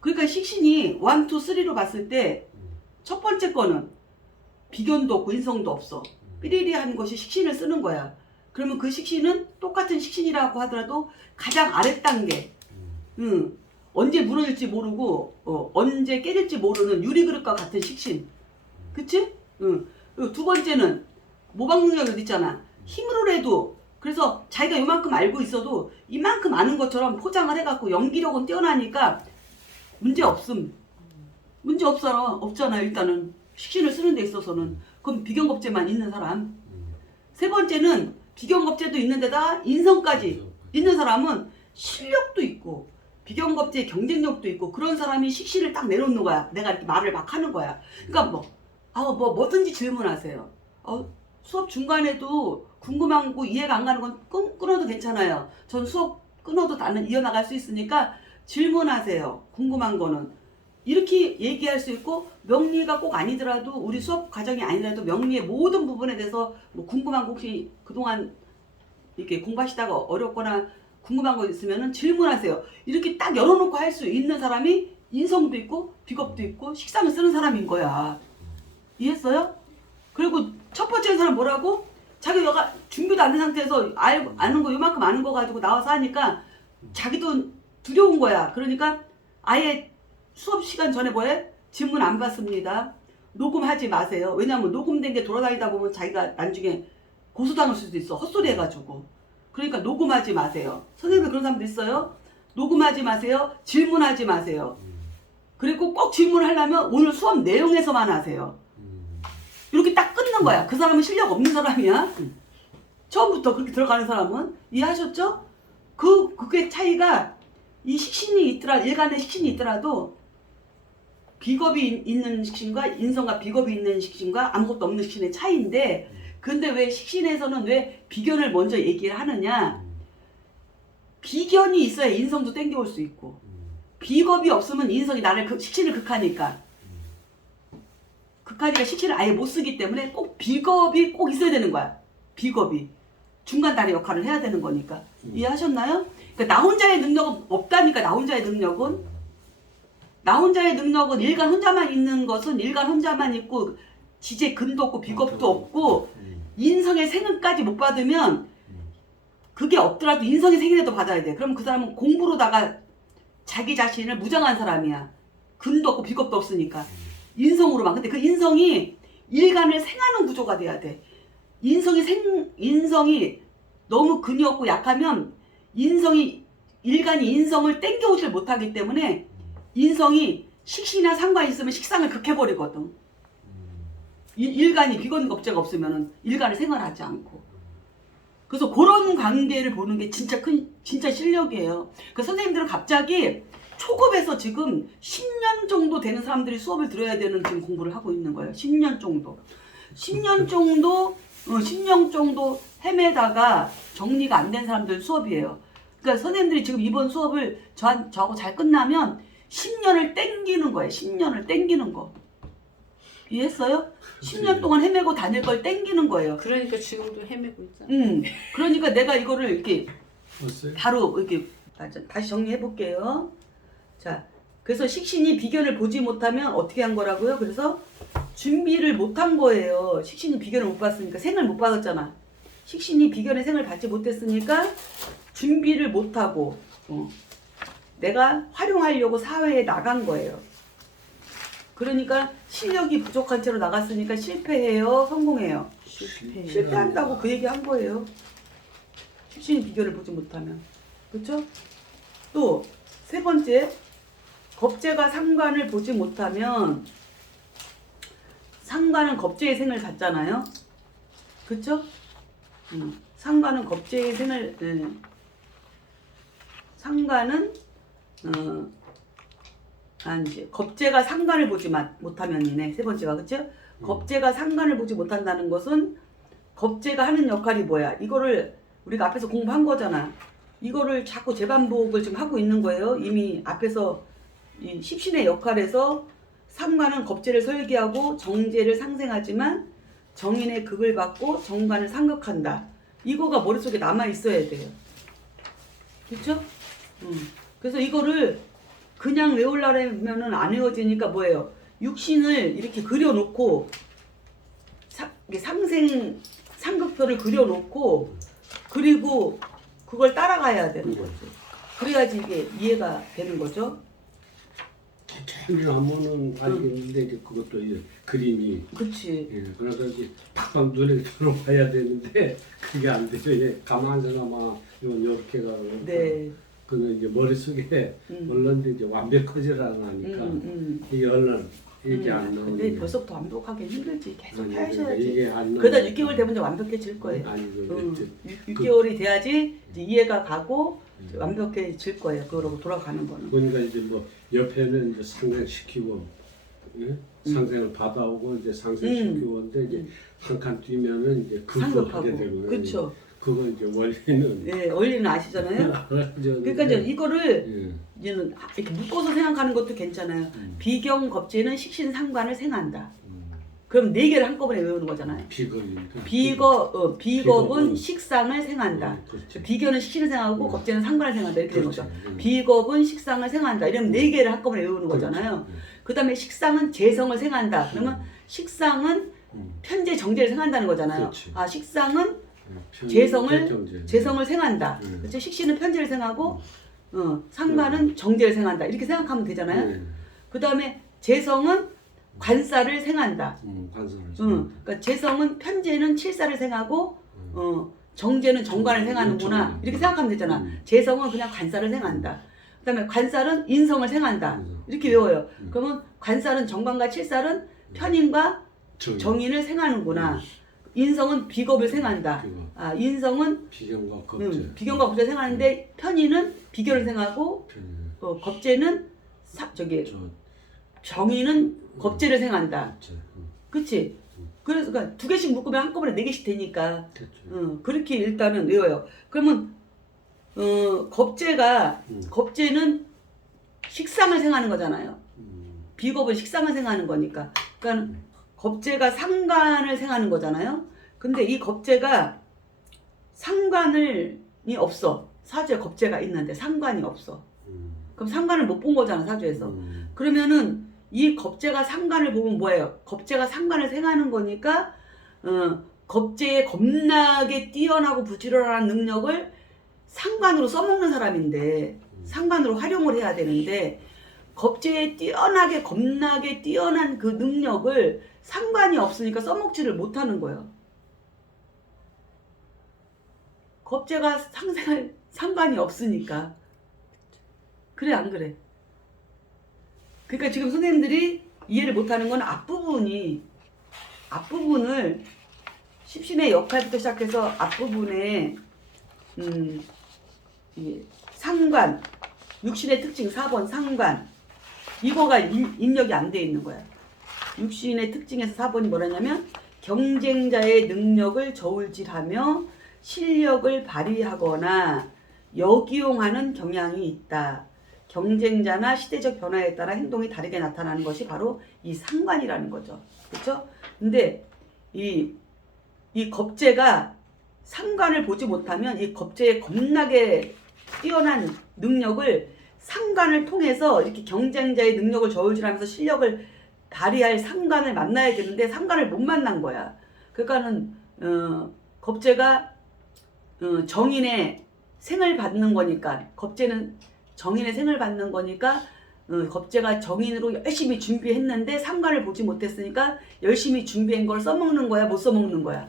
그러니까 식신이 1, 2, 3로 봤을 때 첫 번째 거는 비견도 없고 인성도 없어. 삐리리한 것이 식신을 쓰는 거야. 그러면 그 식신은 똑같은 식신이라고 하더라도 가장 아랫단계. 언제 무너질지 모르고 언제 깨질지 모르는 유리그릇과 같은 식신. 그치? 그리고 두 번째는 모방 능력이 있잖아. 힘으로 해도 그래서 자기가 요만큼 알고 있어도 이만큼 아는 것처럼 포장을 해갖고 연기력은 뛰어나니까 문제 없음. 문제 없잖아. 일단은 식신을 쓰는 데 있어서는. 그럼 비견겁제만 있는 사람. 세 번째는 비견겁제도 있는데다 인성까지 있는 사람은 실력도 있고 비견겁제 경쟁력도 있고 그런 사람이 식신을 딱 내놓는 거야. 내가 이렇게 말을 막 하는 거야. 그러니까 뭐든지 질문하세요. 수업 중간에도 궁금한 거 이해가 안 가는 건 끊어도 괜찮아요. 전 수업 끊어도 나는 이어나갈 수 있으니까 질문하세요. 궁금한 거는. 이렇게 얘기할 수 있고 명리가 꼭 아니더라도 우리 수업 과정이 아니더라도 명리의 모든 부분에 대해서 뭐 궁금한 거 혹시 그동안 이렇게 공부하시다가 어렵거나 궁금한 거 있으면 질문하세요. 이렇게 딱 열어놓고 할 수 있는 사람이 인성도 있고 비겁도 있고 식상을 쓰는 사람인 거야. 이해했어요? 그리고 첫 번째 사람 뭐라고? 자기가 준비도 안 된 상태에서 아는 거 요만큼 아는 거 가지고 나와서 하니까 자기도 두려운 거야. 그러니까 아예 수업 시간 전에 뭐해? 질문 안 받습니다. 녹음하지 마세요. 왜냐면 녹음된 게 돌아다니다 보면 자기가 나중에 고소당할 수도 있어. 헛소리 해가지고. 그러니까 녹음하지 마세요. 선생님들 그런 사람도 있어요. 녹음하지 마세요. 질문하지 마세요. 그리고 꼭 질문하려면 오늘 수업 내용에서만 하세요. 이렇게 딱 끊는 거야. 그 사람은 실력 없는 사람이야. 처음부터 그렇게 들어가는 사람은. 이해하셨죠? 그게 차이가 이 식신이 있더라, 일간의 식신이 있더라도 비겁이 있는 식신과 인성과 비겁이 있는 식신과 아무것도 없는 식신의 차이인데, 근데 왜 식신에서는 왜 비견을 먼저 얘기를 하느냐? 비견이 있어야 인성도 땡겨올 수 있고, 비겁이 없으면 인성이 식신을 극하니까 식신을 아예 못 쓰기 때문에 꼭 비겁이 꼭 있어야 되는 거야. 비겁이 중간 다리 역할을 해야 되는 거니까. 이해하셨나요? 그러니까 나 혼자의 능력은 없다니까. 나 혼자의 능력은 일간 혼자만 있는 것은 일간 혼자만 있고 지재 근도 없고 비겁도 없고 인성의 생은까지 못 받으면 그게 없더라도 인성의 생이라도 받아야 돼. 그럼 그 사람은 공부로다가 자기 자신을 무장한 사람이야. 근도 없고 비겁도 없으니까. 인성으로만. 근데 그 인성이 일간을 생하는 구조가 돼야 돼. 인성이 너무 근이 없고 약하면 일간이 인성을 땡겨오질 못하기 때문에 인성이 식신이나 상관이 있으면 식상을 극해버리거든. 일간이 비건겁제가 없으면 일간을 생활하지 않고. 그래서 그런 관계를 보는 게 진짜 실력이에요. 그 선생님들은 갑자기 초급에서 지금 10년 정도 되는 사람들이 수업을 들어야 되는 지금 공부를 하고 있는 거예요. 10년 정도. 10년 정도 헤매다가 정리가 안 된 사람들 수업이에요. 그러니까 선생님들이 지금 이번 수업을 저하고 잘 끝나면 10년을 땡기는 거예요. 10년을 땡기는 거. 이해했어요? 10년 동안 헤매고 다닐 걸 땡기는 거예요. 그러니까 지금도 헤매고 있잖아. 그러니까 내가 이거를 이렇게 어때요? 바로 이렇게 다시 정리해 볼게요. 자, 그래서 식신이 비견을 보지 못하면 어떻게 한 거라고요? 그래서 준비를 못 한 거예요. 식신이 비견을 못 봤으니까 생을 못 받았잖아. 식신이 비견의 생을 받지 못했으니까 준비를 못 하고 내가 활용하려고 사회에 나간 거예요. 그러니까 실력이 부족한 채로 나갔으니까 실패해요, 성공해요? 실패한다고 그 얘기 한 거예요. 식신이 비견을 보지 못하면. 그렇죠? 또 세 번째, 겁재가 상관을 보지 못하면 상관은 겁재의 생을 받잖아요. 그렇죠? 상관은 겁재의 생을 상관은 이제 겁재가 상관을 보지 못하면이네. 세 번째가. 그렇죠? 겁재가 상관을 보지 못한다는 것은 겁재가 하는 역할이 뭐야? 이거를 우리가 앞에서 공부한 거잖아. 이거를 자꾸 재반복을 지금 하고 있는 거예요. 이미 앞에서 이 십신의 역할에서 상관은 겁재를 설계하고 정재를 상생하지만 정인의 극을 받고 정관을 상극한다. 이거가 머릿속에 남아 있어야 돼요. 그렇죠? 그래서 이거를 그냥 외우려면은 안 외워지니까 뭐예요? 육신을 이렇게 그려놓고 이게 삼극표를 그려놓고 그리고 그걸 따라가야 되는 거죠. 그래야지 이게 이해가 되는 거죠. 천천히 하면은 알겠는데 이제 그것도 이제 그림이 그치. 예, 그래서 이제 팍팍 눈에 들어와야 되는데 그게 안 돼요. 예, 가만 생각하면 이렇게 가고 네. 그는 이제 머릿속에 얼른 이제 완벽하지를 않으니까 이게 얼른 이게 안 나오는 근데 게. 벌써부터 완벽하게 힘들지. 계속 아니, 하셔야지. 이게 안 그러다 나오니까. 6개월 되면 이제 완벽해질 거예요. 아니 응. 그 6개월이 돼야지 이제 이해가 가고 완벽해질 거예요. 그러고 돌아가는 거는. 그러니까 이제 뭐 옆에는 이제 상생시키고 예? 상생을 받아오고 이제 상생시키고 근데 이제 한 칸 뛰면은 이제 그거 하게 상급하고. 되고 그렇죠. 그거 이제 원리는 예, 원리는 아시잖아요. 그러니까 이제 이거를 이제는 이렇게 묶어서 생각하는 것도 괜찮아요. 비경 겁재는 식신상관을 생한다. 그럼 네 개를 한꺼번에 외우는 거잖아요. 비겁이니까 비겁은 비겁은 식상을 생한다. 그렇지. 비견은 식신을 생하고 겁재는 상관을 생한다. 이렇게 되는 그렇지. 거죠. 비겁은 식상을 생한다. 이러면 네 개를 한꺼번에 외우는 거잖아요. 그렇지. 그 다음에 식상은 재성을 생한다. 그러면 식상은 편재 정재를 생한다는 거잖아요. 그렇지. 아 식상은 편- 재성을 결정제. 재성을 생한다. 그렇죠? 식신은 편재를 생하고 상관은 정재를 생한다. 이렇게 생각하면 되잖아요. 네. 그 다음에 재성은 관사를 생한다. 관사를 그러니까 재성은 편재는 칠사를 생하고 정재는 정관을 생하는구나. 정관. 이렇게 생각하면 되잖아. 재성은 그냥 관사를 생한다. 그다음에 관살은 인성을 생한다. 이렇게 외워요. 그러면 관살은 정관과 칠살은 편인과 정인을 생하는구나. 인성은 비겁을 생한다. 비겁. 아 인성은 비경과 겁제. 비경과 겁재를 생하는데 편인은 비견을 생하고 겁재는 정인은 겁재를 생한다. 그치? 그래서 그러니까 두 개씩 묶으면 한꺼번에 네 개씩 되니까 그렇게 일단은 외워요. 그러면 겁재는 식상을 생하는 거잖아요. 비겁은 식상을 생하는 거니까. 그러니까 겁재가 상관을 생하는 거잖아요. 근데 이 겁재가 상관이 없어. 사주에 겁재가 있는데 상관이 없어. 그럼 상관을 못 본 거잖아, 사주에서. 그러면은 이 겁재가 상관을 보면 뭐예요? 겁재가 상관을 생하는 거니까 겁재의 겁나게 뛰어나고 부지런한 능력을 상관으로 써먹는 사람인데 상관으로 활용을 해야 되는데 겁재의 뛰어나게 겁나게 뛰어난 그 능력을 상관이 없으니까 써먹지를 못하는 거예요. 겁재가 상생할 상관이 없으니까. 그래 안 그래? 그러니까 지금 선생님들이 이해를 못하는 건 앞부분을 십신의 역할부터 시작해서 앞부분에 상관, 육신의 특징 4번 상관 이거가 입력이 안 돼 있는 거야. 육신의 특징에서 4번이 뭐라냐면 경쟁자의 능력을 저울질하며 실력을 발휘하거나 역이용하는 경향이 있다. 경쟁자나 시대적 변화에 따라 행동이 다르게 나타나는 것이 바로 이 상관이라는 거죠. 그렇죠? 근데 이 겁재가 상관을 보지 못하면 이 겁재의 겁나게 뛰어난 능력을 상관을 통해서 이렇게 경쟁자의 능력을 저울질하면서 실력을 발휘할 상관을 만나야 되는데 상관을 못 만난 거야. 그러니까는 겁재가 정인의 생을 받는 거니까 겁재는 정인의 생을 받는 거니까 겁재가 정인으로 열심히 준비했는데 상관을 보지 못했으니까 열심히 준비한 걸 써먹는 거야, 못 써먹는 거야?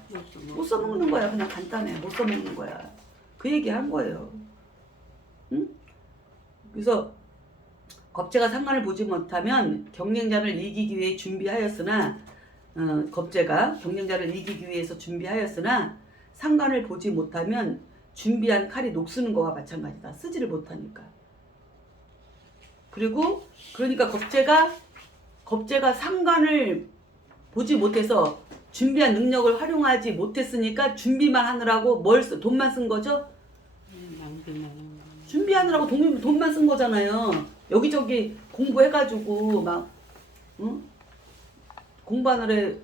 못 써먹는 거야. 그냥 간단해. 못 써먹는 거야. 그 얘기 한 거예요. 응? 그래서 겁재가 상관을 보지 못하면 경쟁자를 이기기 위해 준비하였으나 겁재가 경쟁자를 이기기 위해서 준비하였으나 상관을 보지 못하면 준비한 칼이 녹쓰는 거와 마찬가지다. 쓰지를 못하니까. 그리고 그러니까 겁재가 상관을 보지 못해서 준비한 능력을 활용하지 못했으니까 준비만 하느라고 돈만 쓴 거죠? 준비하느라고 돈만 쓴 거잖아요. 여기저기 공부해가지고 막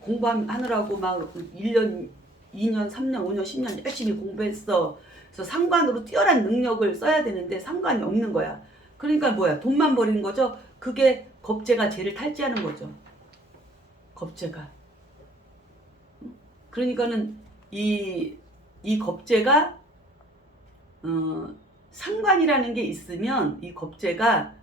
공부하느라고 막 1년, 2년, 3년, 5년, 10년 열심히 공부했어. 그래서 상관으로 뛰어난 능력을 써야 되는데 상관이 없는 거야. 그러니까 뭐야? 돈만 버리는 거죠. 그게 겁재가 쟤를 탈지하는 거죠. 겁재가. 그러니까는 이 겁재가 상관이라는 게 있으면 이 겁재가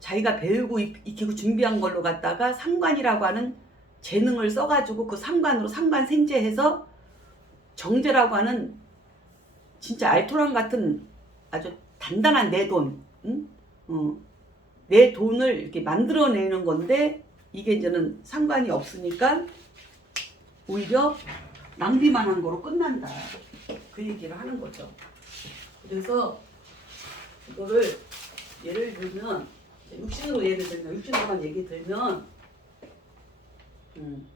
자기가 배우고 익히고 준비한 걸로 갖다가 상관이라고 하는 재능을 써가지고 그 상관으로 상관 생재해서 정제라고 하는 진짜 알토란 같은 아주 단단한 내 돈, 응? 내 돈을 이렇게 만들어내는 건데 이게 이제는 상관이 없으니까 오히려 낭비만 한 거로 끝난다. 그 얘기를 하는 거죠. 그래서 이거를 예를 들면 육신으로 예를 들면 육신으로만 얘기 들면 그냥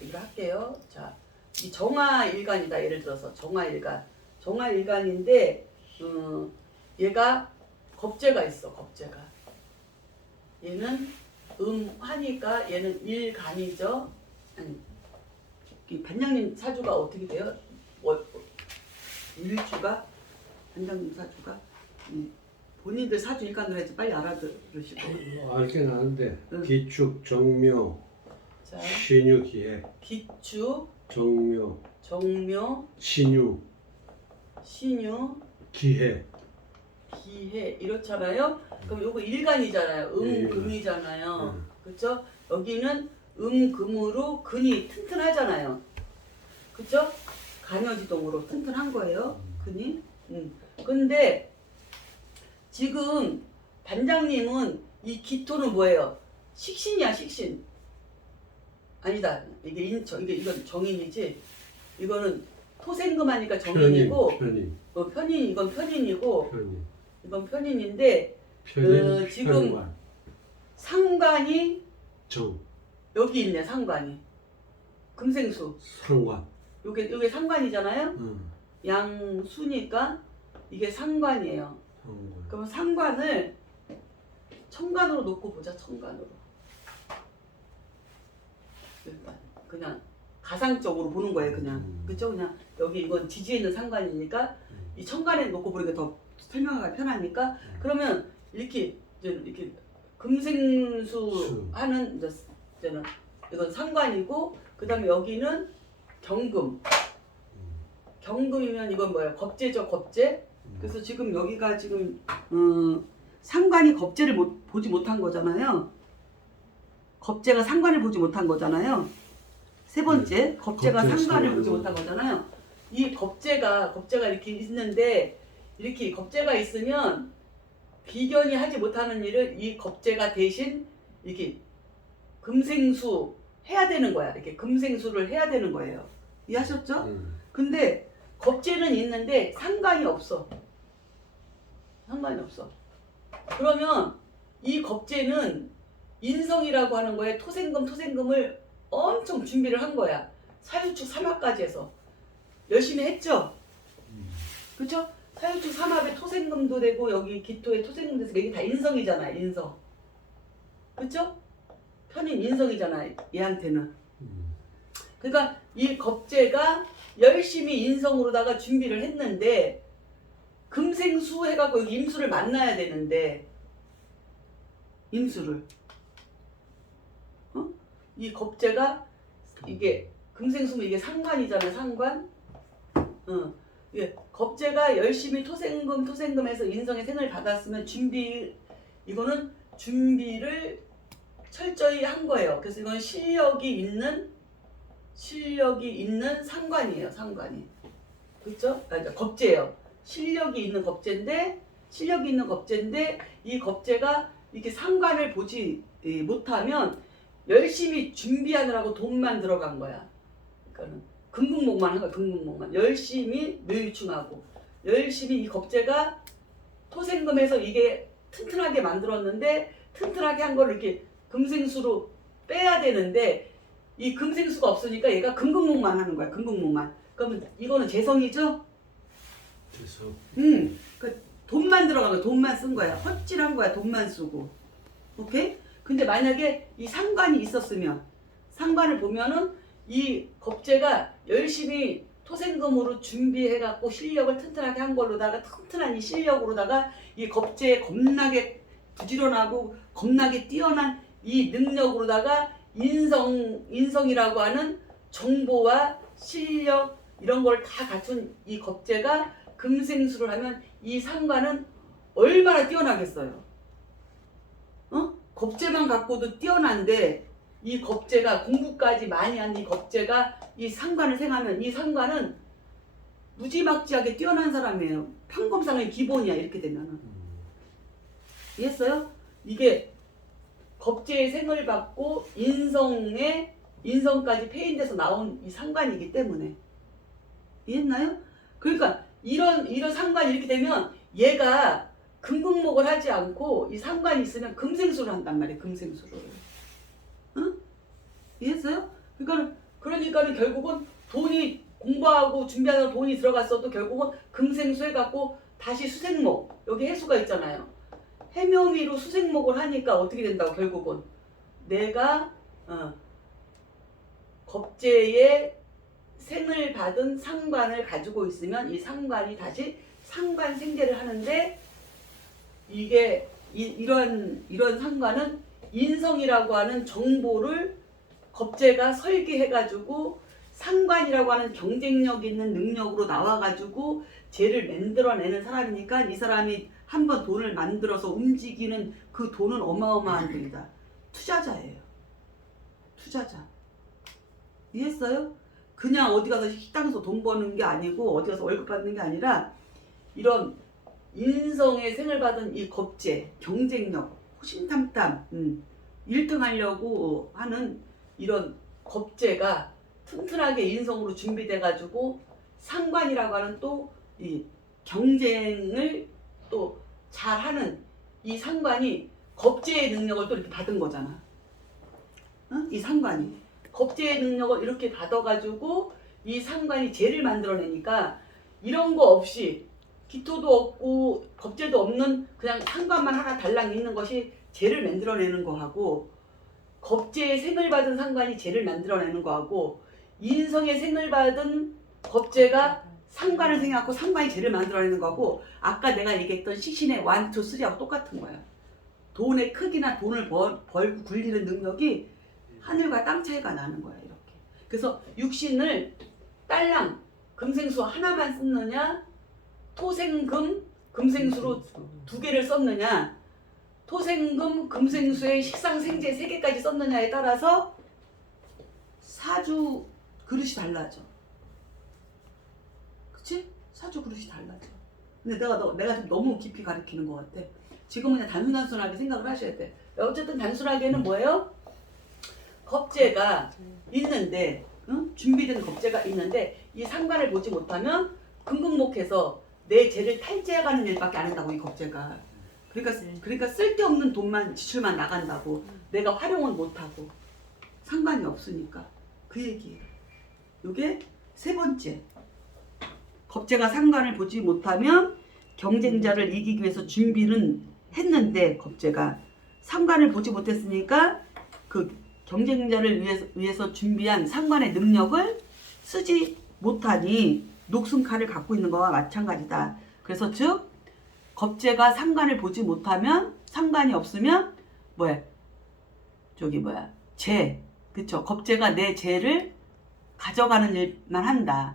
얘기를 할게요. 자, 이 정화일간이다. 예를 들어서 정화일간인데 얘가 겁재가 있어. 겁재가 얘는 하니까 얘는 일간이죠. 아니, 이 반장님 사주가 어떻게 돼요? 일주가 반장님 사주가 본인들 사주 일간으로 해서 빨리 알아들으시고. 알긴 아는데 응. 기축, 정묘, 자, 신유, 기해, 기축, 정묘, 정묘, 신유, 신유, 기해. 기해 이렇잖아요. 그럼 요거 일간이잖아요. 예, 금이잖아요. 그렇죠? 여기는 금으로 근이 튼튼하잖아요. 그렇죠? 간여지동으로 튼튼한 거예요. 근이. 근데 지금 반장님은 이 기토는 뭐예요? 식신이야, 식신. 아니다. 이건 정인이지. 이거는 토생금하니까 정인이고. 편인. 편인 이건 편인이고. 편인. 이건 편인인데 편인. 지금 편관. 상관이 정. 여기 있네. 상관이. 금생수. 상관. 요게 상관이잖아요. 응. 양수니까 이게 상관이에요. 상관. 그럼 상관을 천간으로 놓고 보자. 천간으로. 일단 그냥 가상적으로 보는 거예요. 그냥. 그쵸? 그냥 여기 이건 지지에 있는 상관이니까 이 천간에 놓고 보니까 더 설명하기가 편하니까 그러면 이렇게 금생수 하는 이제는 이건 상관이고 그 다음에 여기는 경금. 경금이면 이건 뭐예요? 겁재죠, 겁재. 그래서 지금 여기가 지금 상관이 겁재를 보지 못한 거잖아요. 겁재가 상관을 보지 못한 거잖아요. 세 번째, 겁재가 겁재 상관을 보지 상관. 못한 거잖아요. 이 겁재가 이렇게 있는데 이렇게 겁재가 있으면 비견이 하지 못하는 일을 이 겁재가 대신 이렇게 금생수 해야 되는 거야. 이렇게 금생수를 해야 되는 거예요. 이해하셨죠? 근데 겁재는 있는데 상관이 없어. 상관이 없어. 그러면 이 겁재는 인성이라고 하는 거에 토생금을 엄청 준비를 한 거야. 사유축 삼합까지 해서 열심히 했죠. 그렇죠? 사유축 삼합에 토생금도 되고 여기 기토에 토생금도 돼서 이게 다 인성이잖아. 인성. 그렇죠? 편인 인성이잖아. 얘한테는. 그러니까 이 겁재가 열심히 인성으로다가 준비를 했는데 금생수 해갖고 여기 임수를 만나야 되는데 임수를 이 겁재가 이게 금생수면 이게 상관이잖아요. 상관. 이게 겁재가 열심히 토생금해서 인성의 생을 받았으면 이거는 준비를 철저히 한 거예요. 그래서 이건 실력이 있는 상관이에요. 상관이. 그렇죠? 겁재예요. 실력이 있는 겁재인데 이 겁재가 이렇게 상관을 보지 못하면 열심히 준비하느라고 돈만 들어간 거야. 그러니까는 금국목만 한 거야. 금국목만 열심히 뇌유충하고 열심히 이 겁재가 토생금해서 이게 튼튼하게 만들었는데 튼튼하게 한 거를 이렇게 금생수로 빼야 되는데 이 금생수가 없으니까 얘가 금국목만 하는 거야. 금국목만. 그러면 이거는 재성이죠? 재성. 그 돈만 들어간 거야. 돈만 쓴 거야. 헛질한 거야. 돈만 쓰고. 오케이? 근데 만약에 이 상관이 있었으면 상관을 보면은 이 겁재가 열심히 토생금으로 준비해갖고 실력을 튼튼하게 한 걸로다가 튼튼한 이 실력으로다가 이 겁재에 겁나게 부지런하고 겁나게 뛰어난 이 능력으로다가 인성이라고 하는 정보와 실력 이런 걸 다 갖춘 이 겁재가 금생수를 하면 이 상관은 얼마나 뛰어나겠어요. 겁재만 갖고도 뛰어난데 이 겁재가 공부까지 많이 한 이 겁재가 이 상관을 생하면 이 상관은 무지막지하게 뛰어난 사람이에요. 평검상의 기본이야 이렇게 되면은. 이해했어요? 이게 겁재의 생을 받고 인성까지 폐인돼서 나온 이 상관이기 때문에. 이해했나요? 그러니까 이런 상관이 이렇게 되면 얘가 금극목을 하지 않고 이 상관이 있으면 금생수를 한단 말이에요. 금생수를. 응? 이해했어요? 그러니까는 결국은 돈이 공부하고 준비하는 돈이 들어갔어도 결국은 금생수 해갖고 다시 수생목 여기 해수가 있잖아요. 해묘미로 수생목을 하니까 어떻게 된다고 결국은 내가 겁재의 생을 받은 상관을 가지고 있으면 이 상관이 다시 상관 생재를 하는데 이게 이런 상관은 인성이라고 하는 정보를 겁재가 설계해가지고 상관이라고 하는 경쟁력 있는 능력으로 나와가지고 쟤를 만들어내는 사람이니까 이 사람이 한번 돈을 만들어서 움직이는 그 돈은 어마어마한 돈이다. 투자자예요. 투자자. 이해했어요? 그냥 어디 가서 식당에서 돈 버는 게 아니고 어디 가서 월급 받는 게 아니라 이런 인성의 생을 받은 이 겁재, 경쟁력, 호신탐탐, 1등 하려고 하는 이런 겁재가 튼튼하게 인성으로 준비돼가지고 상관이라고 하는 또 이 경쟁을 또 잘하는 이 상관이 겁재의 능력을 또 이렇게 받은 거잖아. 이 상관이 겁재의 능력을 이렇게 받아가지고 이 상관이 재를 만들어내니까 이런 거 없이 기토도 없고 겁재도 없는 그냥 상관만 하나 달랑 있는 것이 재를 만들어내는 거하고 겁재의 생을 받은 상관이 재를 만들어내는 거하고 인성의 생을 받은 겁재가 상관을 생각하고 상관이 재를 만들어내는 거고 아까 내가 얘기했던 식신의 1, 2, 3하고 똑같은 거야. 돈의 크기나 돈을 벌고 굴리는 능력이 하늘과 땅 차이가 나는 거야 이렇게. 그래서 육신을 딸랑 금생수 하나만 썼느냐 토생금 금생수로 2개를 썼느냐 토생금 금생수의 식상생재 3개까지 썼느냐에 따라서 사주 그릇이 달라져. 그치? 사주 그릇이 달라져. 근데 내가 좀 너무 깊이 가르치는 것 같아. 지금은 그냥 단순하게 생각을 하셔야 돼. 어쨌든 단순하게는 뭐예요? 겁재가 있는데 준비된 겁재가 있는데 이 상관을 보지 못하면 금극목해서 내 재를 탈제해가는 일밖에 안 한다고 이 겁재가. 그러니까 쓸데없는 돈만 지출만 나간다고. 내가 활용은 못하고 상관이 없으니까 그 얘기예요. 요게 세 번째. 겁재가 상관을 보지 못하면 경쟁자를 이기기 위해서 준비는 했는데 겁재가 상관을 보지 못했으니까 그 경쟁자를 위해서 준비한 상관의 능력을 쓰지 못하니 녹슨칼을 갖고 있는 거와 마찬가지다. 그래서 즉 겁재가 상관을 보지 못하면 상관이 없으면 재. 그쵸? 겁재가 내 재를 가져가는 일만 한다.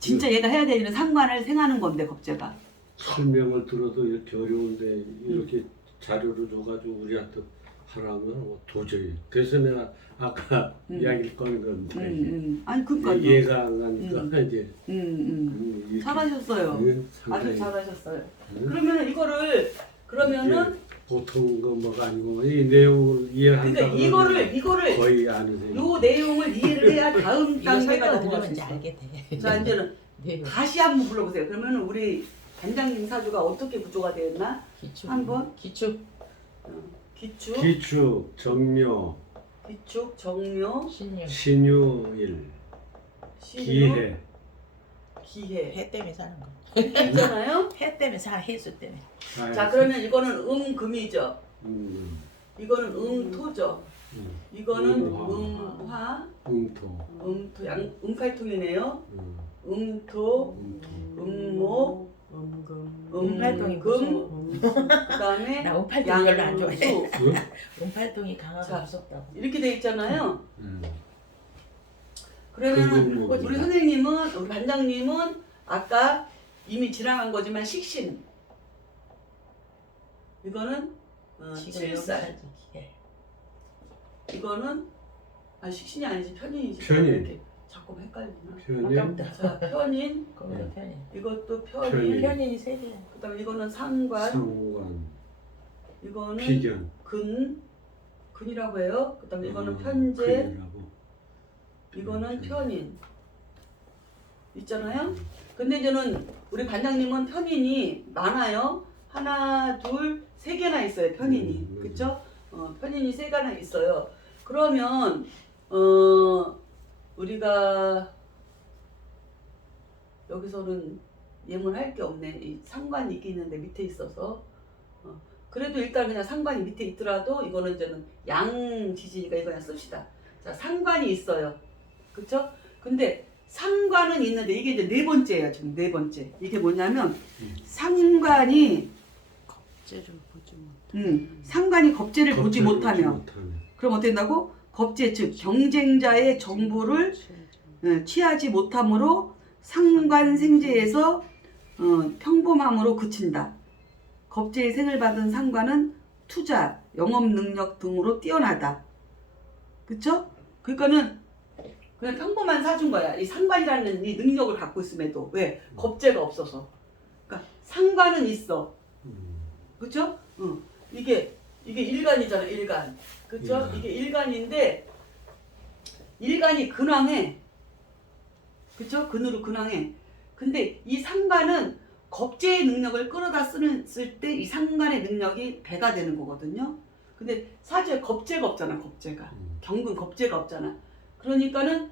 진짜 얘가 해야 될 일은 상관을 생하는 건데 겁재가. 설명을 들어도 이렇게 어려운데 이렇게 자료를 줘가지고 우리한테 하라면 도저히. 그래서 내가 아까 이야기를 꺼낸 건데 아니 그러니까요. 이해가 안 가니까 이제 잘하셨어요. 아주 잘하셨어요. 그러면 그러면은 보통 거 뭐가 아니고 이 내용을 이해한다. 그러니까 이거를 거의 아니세요. 요 내용을 이해를 해야 다음 단계가 설명 넘어갈 수 들으면 이제 있어. 알게 돼. 자 이제는 네. 다시 한번 불러보세요. 그러면 우리 단장님 사주가 어떻게 구조가 되었나? 기축. 한번 기축. 기축, 기축, 정묘, 정묘, 신유. 신유일, 신유, 기해. 해 때문에 사는 거. 있잖아요. 해 때문에 해수 때문에. 자 그러면 이거는 금이죠. 음, 이거는 토죠. 이거는 음화. 음화, 음토. 음토, 음팔통이네요. 음. 음토, 음목, 음팔통이 금, 그다음에 나 음팔통 별로 안 좋아해. 양수. 음팔통이 강하고 자, 무섭다고. 이렇게 돼 있잖아요. 음. 그러면 그거 우리 선생님은, 우리 반장님은 아까 이미 지나간 거지만 식신. 이거는 칠살. 이거는 식신이 아니지 편인이지. 편인. 이렇게 자꾸 헷갈리나? 편인. 아깝다. 자, 편인. 거기도 편인. 이것도 편인. 편인. 편인이 세 개. 그다음에 이거는 상관. 상관. 이거는 비견. 근이라고 해요. 그다음에 이거는 편제. 근이라고. 이거는 편인. 있잖아요. 근데 저는 우리 반장님은 편인이 많아요. 하나, 둘, 세 개나 있어요. 편인이. 그쵸? 편인이 세 개나 있어요. 그러면 우리가 여기서는 예문할 게 없네. 이 상관이 있긴 있는데 밑에 있어서. 그래도 일단 그냥 상관이 밑에 있더라도 이거는 저는 양지지니까 이거 그냥 씁시다. 자, 상관이 있어요. 그쵸? 근데 상관은 있는데 이게 이제 네 번째예요. 지금 네 번째. 이게 뭐냐면 상관이 겁재를 보지 못해. 상관이 겁재를 보지 못하며 못하면. 그럼 어떻게 된다고? 겁재 즉 경쟁자의 정보를 취하지 못함으로 상관생제에서 평범함으로 그친다. 겁재의 생을 받은 상관은 투자, 영업 능력 등으로 뛰어나다. 그쵸? 그러니까는 그냥 평범한 사주인 거야. 이 상관이라는 이 능력을 갖고 있음에도 왜? 겁재가 없어서. 그러니까 상관은 있어. 그쵸? 이게 일간이잖아. 일간. 그쵸? 일간. 이게 일간인데 일간이 근황해. 그쵸? 근으로 근황해. 근데 이 상관은 겁재의 능력을 끌어다 쓸 때 이 상관의 능력이 배가 되는 거거든요. 근데 사주에 겁재가 없잖아. 겁재가. 경금 겁재가 없잖아. 그러니까는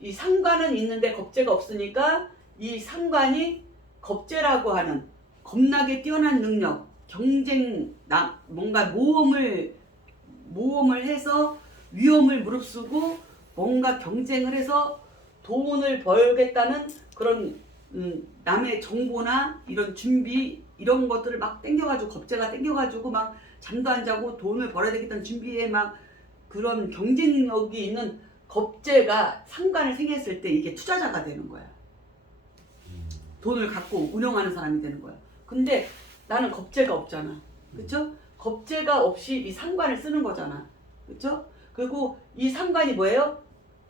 이 상관은 있는데 겁재가 없으니까 이 상관이 겁재라고 하는 겁나게 뛰어난 능력, 경쟁, 뭔가 모험을 해서 위험을 무릅쓰고 뭔가 경쟁을 해서 돈을 벌겠다는 그런 남의 정보나 이런 준비 이런 것들을 막 땡겨가지고 겁재가 땡겨가지고 막 잠도 안 자고 돈을 벌어야 되겠다는 준비에 막 그런 경쟁력이 있는 겁재가 상관을 생겼을 때 이게 투자자가 되는 거야. 돈을 갖고 운영하는 사람이 되는 거야. 근데 나는 겁재가 없잖아. 그쵸? 겁재가 없이 이 상관을 쓰는 거잖아. 그쵸? 그리고 이 상관이 뭐예요?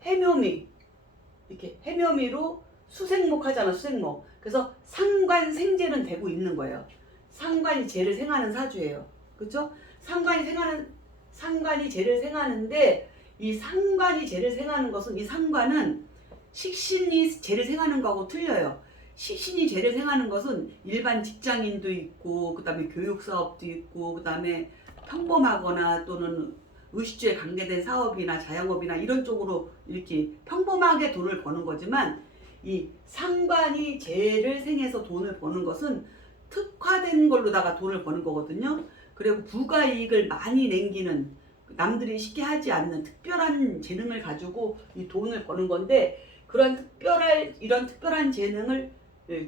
해묘미. 이렇게 해묘미로 수생목 하잖아. 수생목. 그래서 상관생재는 되고 있는 거예요. 상관이 재를 생하는 사주예요. 그쵸? 상관이 재를 생하는데 이 상관이 재를 생하는 것은 이 상관은 식신이 재를 생하는 거하고 틀려요. 식신이 재를 생하는 것은 일반 직장인도 있고 그다음에 교육사업도 있고 그다음에 평범하거나 또는 의식주에 관계된 사업이나 자영업이나 이런 쪽으로 이렇게 평범하게 돈을 버는 거지만 이 상관이 재를 생해서 돈을 버는 것은 특화된 걸로다가 돈을 버는 거거든요. 그리고 부가이익을 많이 남기는 남들이 쉽게 하지 않는 특별한 재능을 가지고 이 돈을 버는 건데 이런 특별한 재능을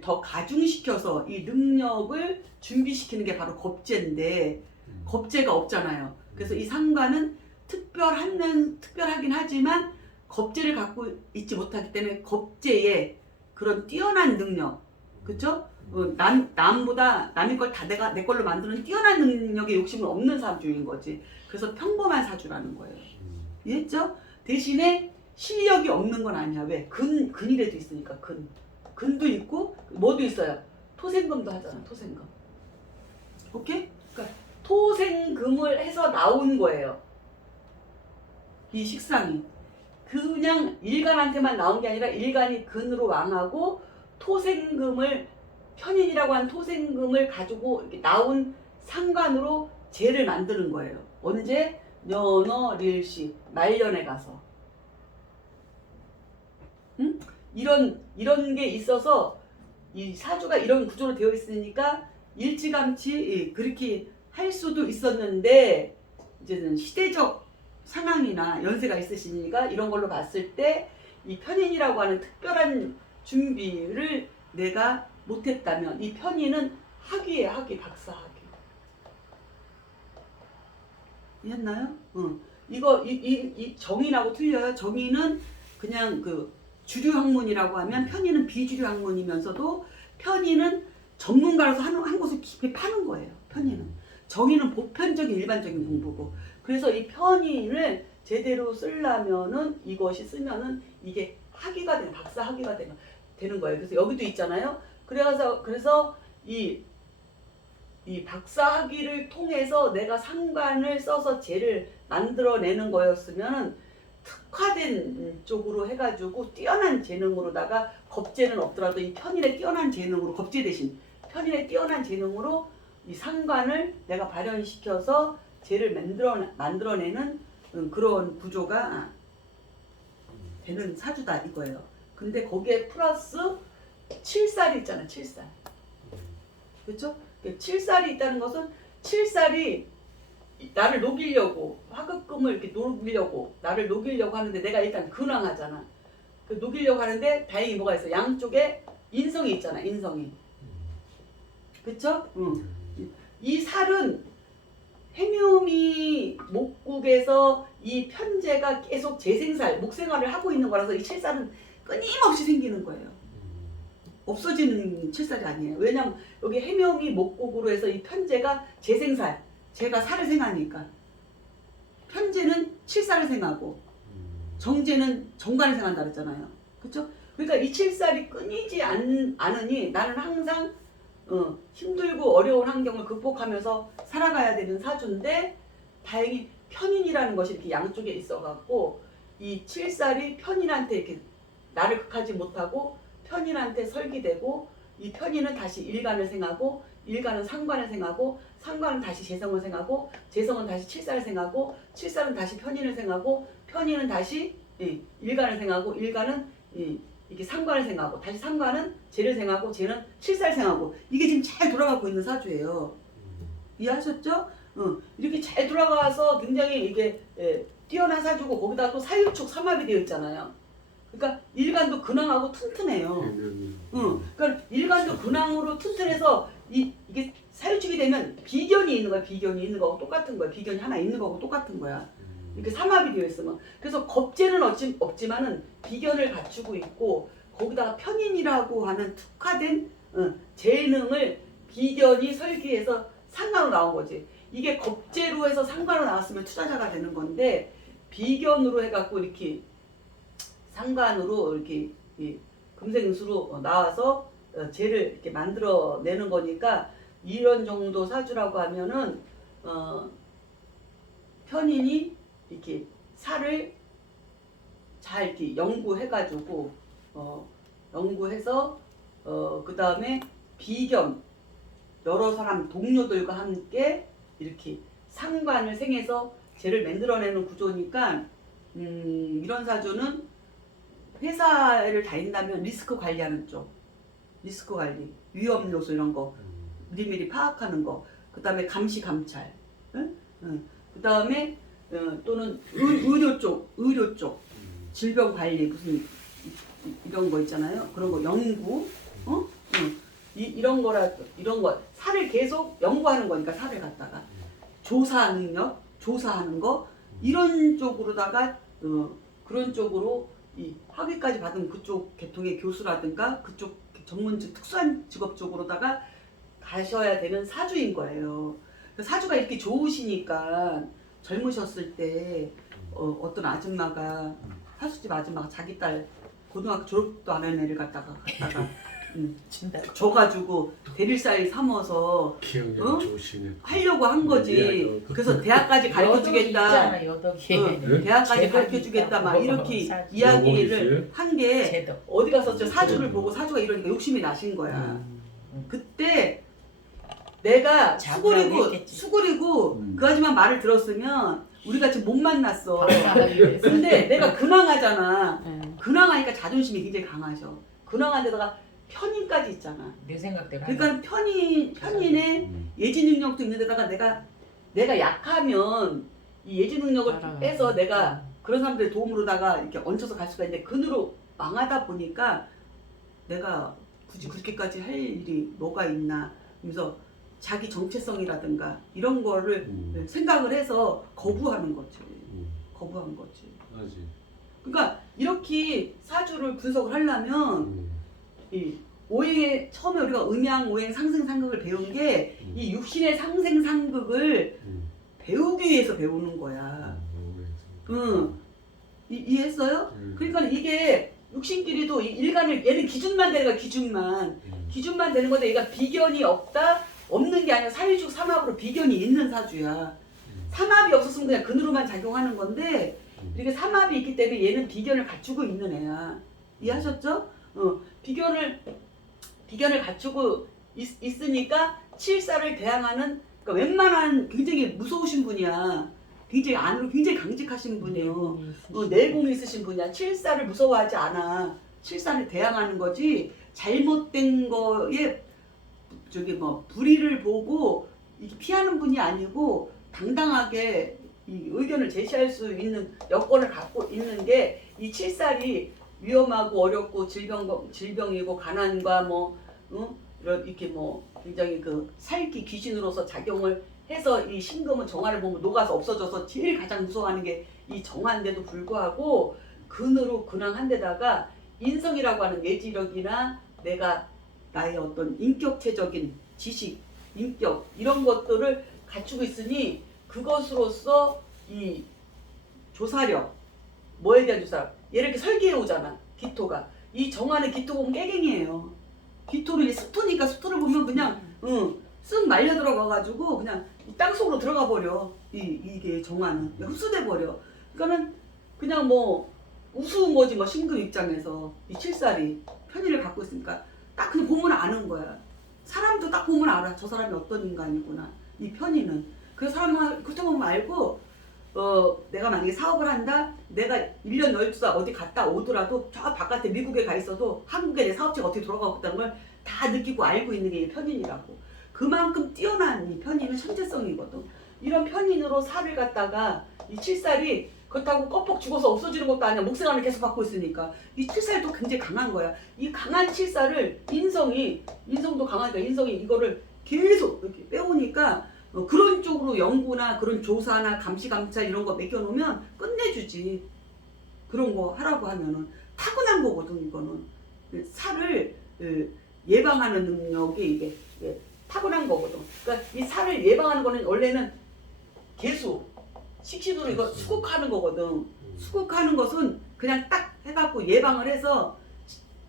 더 가중시켜서 이 능력을 준비시키는 게 바로 겁재인데 겁재가 없잖아요. 그래서 이 상관은 특별하긴 하지만 겁재를 갖고 있지 못하기 때문에 겁재의 그런 뛰어난 능력, 그쵸? 남보다 남의 걸 다 내 걸로 만드는 뛰어난 능력에 욕심은 없는 사주인 거지. 그래서 평범한 사주라는 거예요. 이해했죠? 대신에 실력이 없는 건 아니야. 왜? 근이라도 있으니까 근도 있고 뭐도 있어요. 토생금도 하잖아. 토생금. 오케이? 그러니까 토생금을 해서 나온 거예요. 이 식상이. 그냥 일간한테만 나온 게 아니라 일간이 근으로 왕하고 토생금을 편인이라고 한 토생금을 가지고 이렇게 나온 상관으로 재를 만드는 거예요. 언제? 년월일시 말년에 가서. 응? 이런 게 있어서 이 사주가 이런 구조로 되어 있으니까 일찌감치 그렇게 할 수도 있었는데 이제는 시대적 상황이나 연세가 있으시니까 이런 걸로 봤을 때 이 편인이라고 하는 특별한 준비를 내가 못했다면 이 편인은 학위예요. 학위, 박사 학위. 이해했나요? 응. 이거 이 정인하고 틀려요. 정인은 그냥 그 주류 학문이라고 하면 편인은 비주류 학문이면서도 편인은 전문가로서 한 곳을 깊이 파는 거예요. 편인은. 정인은 보편적인 일반적인 공부고. 그래서 이 편인을 제대로 쓰려면은 이것이 쓰면은 이게 학위가 되는 박사 학위가 되는 거예요. 그래서 여기도 있잖아요. 그래서 이 박사 학위를 통해서 내가 상관을 써서 죄를 만들어내는 거였으면 특화된 쪽으로 해가지고 뛰어난 재능으로다가 겁재는 없더라도 이 편인의 뛰어난 재능으로 겁재 대신 편인의 뛰어난 재능으로 이 상관을 내가 발현시켜서 죄를 만들어내는 그런 구조가 되는 사주다 이거예요. 근데 거기에 플러스 7살이 있잖아. 7살. 그렇죠? 7살이 있다는 것은 7살이 나를 녹이려고 화급금을 이렇게 녹이려고 나를 녹이려고 하는데 내가 일단 근황하잖아. 그 녹이려고 하는데 다행히 뭐가 있어? 양쪽에 인성이 있잖아. 인성이. 그렇죠? 응. 이 살은 해묘미 목국에서 이 편제가 계속 재생살, 목생활을 하고 있는 거라서 이 7살은 끊임없이 생기는 거예요. 없어지는 7살이 아니에요. 왜냐면 여기 해묘미 목국으로 해서 이 편제가 재생살, 제가 살을 생하니까 편제는 7살을 생하고 정제는 정관을 생한다 그랬잖아요. 그렇죠? 그러니까 이 7살이 끊이지 않으니 나는 항상 힘들고 어려운 환경을 극복하면서 살아가야 되는 사주인데 다행히 편인이라는 것이 이렇게 양쪽에 있어갖고 이 7살이 편인한테 이렇게 나를 극하지 못하고 편인한테 설기되고 이 편인은 다시 일간을 생하고 일간은 상관을 생하고 상관은 다시 재성을 생하고 재성은 다시 7살을 생하고 7살은 다시 편인을 생하고 편인은 다시 일간을 생하고 일간은 이게 상관을 생하고 다시 상관은 재를 생하고 재는 7살 생하고 이게 지금 잘 돌아가고 있는 사주예요. 이해하셨죠? 이렇게 잘 돌아가서 굉장히 이게 뛰어난 사주고 거기다 또 사유축 삼합이 되어 있잖아요. 그러니까 일간도 근황하고 튼튼해요. 그러니까 일간도 근황으로 튼튼해서 이게 사유축이 되면 비견이 있는 거야. 비견이 있는 거하고 똑같은 거야. 비견이 하나 있는 거하고 똑같은 거야. 이렇게 삼합이 되어 있으면 그래서 겁재는 없지만은 비견을 갖추고 있고 거기다가 편인이라고 하는 특화된 재능을 비견이 설계해서 상관으로 나온 거지. 이게 겁재로 해서 상관으로 나왔으면 투자자가 되는 건데 비견으로 해갖고 이렇게 상관으로 이렇게 금생수로 나와서 재를 이렇게 만들어내는 거니까 이런 정도 사주라고 하면은 편인이 이렇게 살을 잘 이렇게 연구해가지고 연구해서 그 다음에 비견 여러 사람 동료들과 함께 이렇게 상관을 생해서 재를 만들어내는 구조니까 이런 사주는 회사를 다닌다면 리스크 관리하는 쪽, 리스크 관리, 위험 요소 이런 거 미리미리 파악하는 거, 그 다음에 감시 감찰, 그 다음에 또는 의료 쪽 질병 관리 무슨 이런 거 있잖아요. 그런 거 연구, 이런 거 살을 계속 연구하는 거니까 살을 갖다가 조사 능력, 조사하는 거 이런 쪽으로다가 그런 쪽으로 이 학위까지 받은 그쪽 계통의 교수라든가 그쪽 전문직 특수한 직업 쪽으로다가 가셔야 되는 사주인 거예요. 사주가 이렇게 좋으시니까 젊으셨을 때 어떤 아줌마가 사수집 아줌마가 자기 딸 고등학교 졸업도 안 한 애를 갖다가 줘가지고 대릴사이 삼아서 기억력 좋으시네. 하려고 한 거지. 그래서 대학까지 가르쳐주겠다. 대학까지 가르쳐주겠다 막 이렇게 이야기를 한 게 어디 가서 저 사주를 보고 사주가 이러니까 욕심이 나신 거야. 그때 내가 수그리고 그 아줌마 말을 들었으면 우리가 지금 못 만났어. 근데 내가 근황하잖아. 근황하니까 자존심이 굉장히 강하셔. 근황한 데다가 편인까지 있잖아. 내 생각대로. 그러니까 편인의 예지 능력도 있는 데다가 내가 약하면 이 예지 능력을 알아요. 빼서 내가 그런 사람들의 도움으로다가 이렇게 얹혀서 갈 수가 있는데 근으로 망하다 보니까 내가 굳이 그렇게까지 할 일이 뭐가 있나 하면서 자기 정체성이라든가 이런 거를 생각을 해서 거부하는 거지. 거부한 거지. 맞지. 그러니까 이렇게 사주를 분석을 하려면 이 오행의 처음에 우리가 음양, 오행, 상승, 상극을 배운 게 이 육신의 상생, 상극을 배우기 위해서 배우는 거야. 응. 이해했어요? 그러니까 이게 육신끼리도 이 일간을 얘는 기준만 되는 거야. 기준만 되는 건데 얘가 비견이 없다? 없는 게 아니라 사유축 삼합으로 비견이 있는 사주야. 삼합이 없었으면 그냥 근으로만 작용하는 건데 이렇게 삼합이 있기 때문에 얘는 비견을 갖추고 있는 애야. 이해하셨죠? 비견을 갖추고 있으니까 칠사를 대항하는 그러니까 웬만한 굉장히 무서우신 분이야. 굉장히 안으로 굉장히 강직하신 분이에요. 내공이 있으신 분이야. 칠사를 무서워하지 않아. 칠사를 대항하는 거지. 잘못된 거에 저기 뭐 불의를 보고 피하는 분이 아니고 당당하게 이 의견을 제시할 수 있는 여건을 갖고 있는 게 이 칠살이 위험하고 어렵고 질병이고 가난과 뭐 이렇게 뭐 굉장히 그 살기 귀신으로서 작용을 해서 이 신금은 정화를 보면 녹아서 없어져서 제일 가장 무서워하는 게 이 정화인데도 불구하고 근으로 근황한 데다가 인성이라고 하는 예지력이나 나의 어떤 인격체적인 지식, 인격 이런 것들을 갖추고 있으니 그것으로서 이 조사력, 뭐에 대한 조사력, 얘를 이렇게 설계해 오잖아. 기토가. 이 정화는 기토 보면 깨갱이에요. 기토를 이제 습토니까 습토를 보면 그냥 쓱 말려 들어가가지고 그냥 땅 속으로 들어가 버려. 이게 정화는 흡수돼 버려. 그러니까는 그냥 뭐 우스운 거지 뭐 신금 입장에서 이 칠살이 편의를 갖고 있으니까 딱 그냥 보면 아는 거야. 사람도 딱 보면 알아. 저 사람이 어떤 인간이구나. 이 편의는. 그 사람을 그렇게 보면 알고 내가 만약에 사업을 한다. 내가 1년 12달 어디 갔다 오더라도 저 바깥에 미국에 가 있어도 한국에 내 사업체가 어떻게 돌아가고 있다는 걸 다 느끼고 알고 있는 게 이 편인이라고. 그만큼 뛰어난 이 편인은 천재성이거든. 이런 편인으로 살을 갖다가 이 칠살이 그렇다고 껍벅 죽어서 없어지는 것도 아니야. 목생활을 계속 받고 있으니까. 이 칠살도 굉장히 강한 거야. 이 강한 칠살을 인성도 강하니까 인성이 이거를 계속 이렇게 빼오니까 그런 쪽으로 연구나 그런 조사나 감시감찰 이런 거 맡겨놓으면 끝내주지. 그런 거 하라고 하면은 타고난 거거든. 이거는 살을 예방하는 능력이 이게 타고난 거거든. 그러니까 이 살을 예방하는 거는 원래는 개수 식신으로 이거 수국하는 거거든. 수국하는 것은 그냥 딱 해갖고 예방을 해서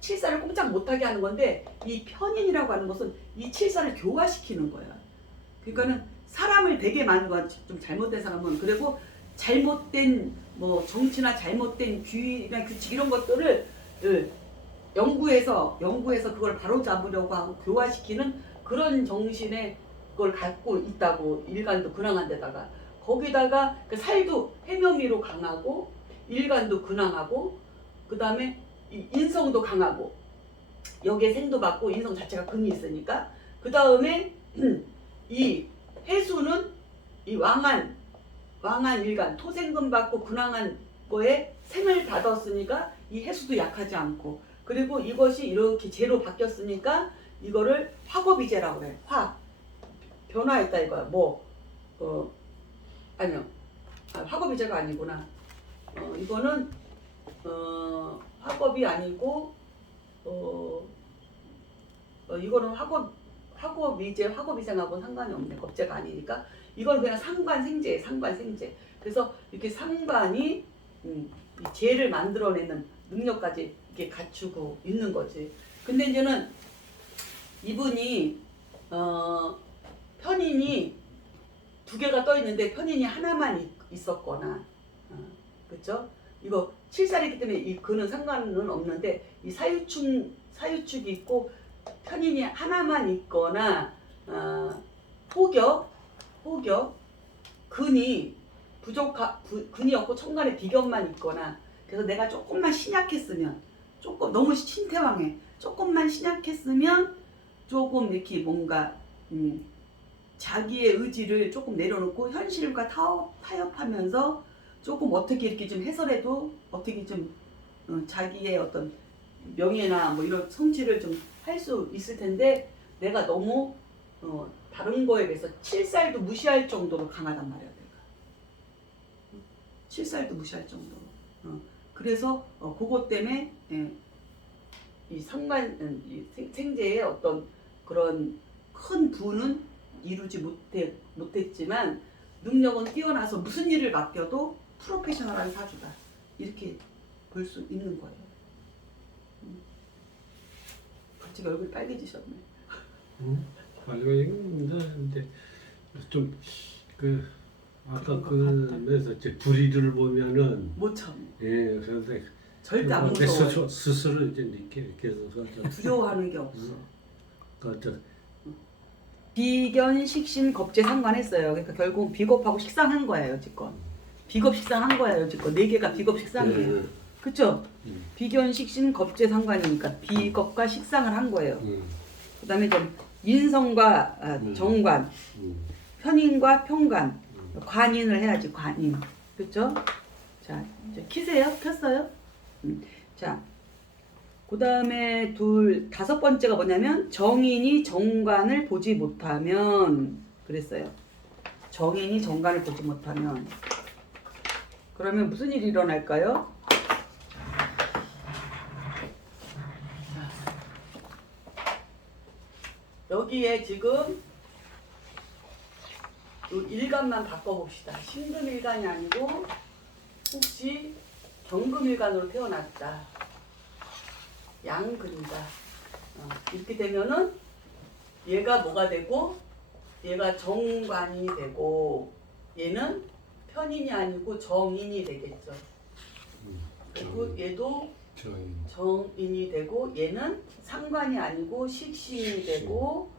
칠살을 꼼짝 못하게 하는 건데 이 편인이라고 하는 것은 이 칠살을 교화시키는 거야. 그러니까는 사람을 되게 많은 건 좀 잘못된 사람은 그리고 잘못된 뭐 정치나 잘못된 규율이나 규칙 이런 것들을 연구해서 그걸 바로 잡으려고 하고 교화시키는 그런 정신의 걸 갖고 있다고. 일간도 근황한 데다가 거기다가 그 살도 해묘미로 강하고 일간도 근황하고 그 다음에 인성도 강하고 여기에 생도 받고 인성 자체가 금이 있으니까 그 다음에 이 해수는 이 왕한 일간 토생금 받고 근황한 거에 생을 받았으니까 이 해수도 약하지 않고 그리고 이것이 이렇게 재로 바뀌었으니까 이거를 화겁이제라고 그래. 변화했다 이거야. 아니요. 화겁이제가 아니구나. 이거는 화겁이 아니고 이거는 화겁이제, 화겁이생하고는 상관이 없네. 겁제가 아니니까 이건 그냥 상관생제예요. 상관생제. 그래서 이렇게 상관이 이 제를 만들어내는 능력까지 이렇게 갖추고 있는 거지. 근데 이제는 이분이 편인이 두 개가 떠 있는데 편인이 하나만 있었거나, 그렇죠? 이거 칠살이기 때문에 이 근은 상관은 없는데 이 사유축이 있고 편인이 하나만 있거나 호격 근이 근이 없고 천간에 비견만 있거나 그래서 내가 조금만 신약했으면 너무 신태왕해 조금만 신약했으면 조금 이렇게 뭔가 자기의 의지를 조금 내려놓고 현실과 타협하면서 조금 어떻게 이렇게 좀 해설해도 어떻게 좀 자기의 어떤 명예나 뭐 이런 성취를 좀 할 수 있을 텐데 내가 너무 다른 거에 비해서 칠살도 무시할 정도로 강하단 말이야 내가. 칠살도 무시할 정도로. 그래서 그것 때문에 이 상관 생제의 어떤 그런 큰 부는 이루지 못했지만 능력은 뛰어나서 무슨 일을 맡겨도 프로페셔널한 사주다 이렇게 볼 수 있는 거예요. 갑자기 얼굴 빨개지셨네. 빨간데 좀 그 아까 그면서 이제 불의를 보면은 못 참. 예 그런데 절대 안 내 무서워. 스스로 이제 느끼게 해서 두려워하는 게 없어. 그저 비견, 식신, 겁재 상관했어요. 그러니까 결국 비겁하고 식상한 거예요, 여지껏. 비겁 식상한 거야, 여지껏. 네 개가 비겁 식상이에요. 그쵸? 비견, 식신, 겁재 상관이니까 비겁과 식상을 한 거예요. 그 다음에 좀 인성과 정관, 편인과 평관, 관인을 해야지, 관인. 그쵸? 자, 이제 키세요? 켰어요? 자, 그 다음에 다섯 번째가 뭐냐면 정인이 정관을 보지 못하면 그랬어요. 정인이 정관을 보지 못하면 그러면 무슨 일이 일어날까요? 여기에 지금 이 일간만 바꿔봅시다. 신금일간이 아니고 혹시 경금일간으로 태어났다. 양근이다. 이렇게 되면은 얘가 뭐가 되고 얘가 정관이 되고 얘는 편인이 아니고 정인이 되겠죠. 그리고 얘도 정인이 되고 얘는 상관이 아니고 식신이 되고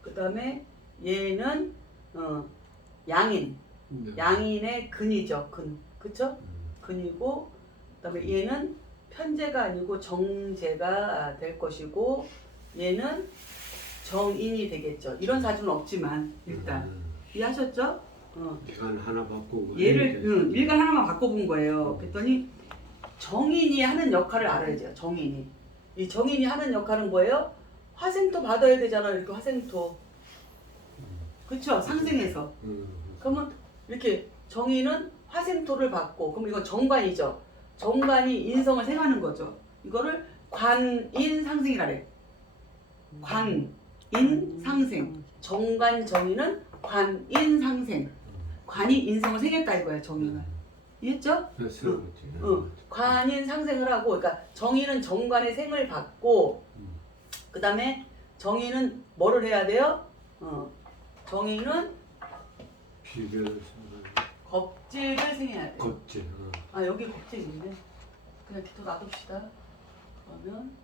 그 다음에 얘는 양인의 근이죠. 근. 그쵸? 근이고 그 다음에 얘는 편제가 아니고 정제가 될 것이고 얘는 정인이 되겠죠. 이런 사주는 없지만 일단 이해하셨죠? 일간 하나 바꾸고 얘를 일간 하나만 바꿔본 거예요. 그랬더니 정인이 하는 역할을 알아야죠. 정인이. 이 정인이 하는 역할은 뭐예요? 화생토 받아야 되잖아. 이렇게 화생토. 그쵸? 상생해서. 그러면 이렇게 정인은 화생토를 받고 그럼 이건 정관이죠. 정관이 인성을 생하는 거죠. 이거를 관인상생이라 그래. 관인상생. 정관 정인은 관인상생. 관이 인성을 생했다 이거야 정인은. 이해했죠? 관인상생을 하고 그러니까 정인은 정관의 생을 받고 그 다음에 정인은 뭐를 해야 돼요? 정인은 겁재를 생해야 돼. 겁재. 아 여기 겁재 있는데 그냥 뒤로 놔둡시다. 그러면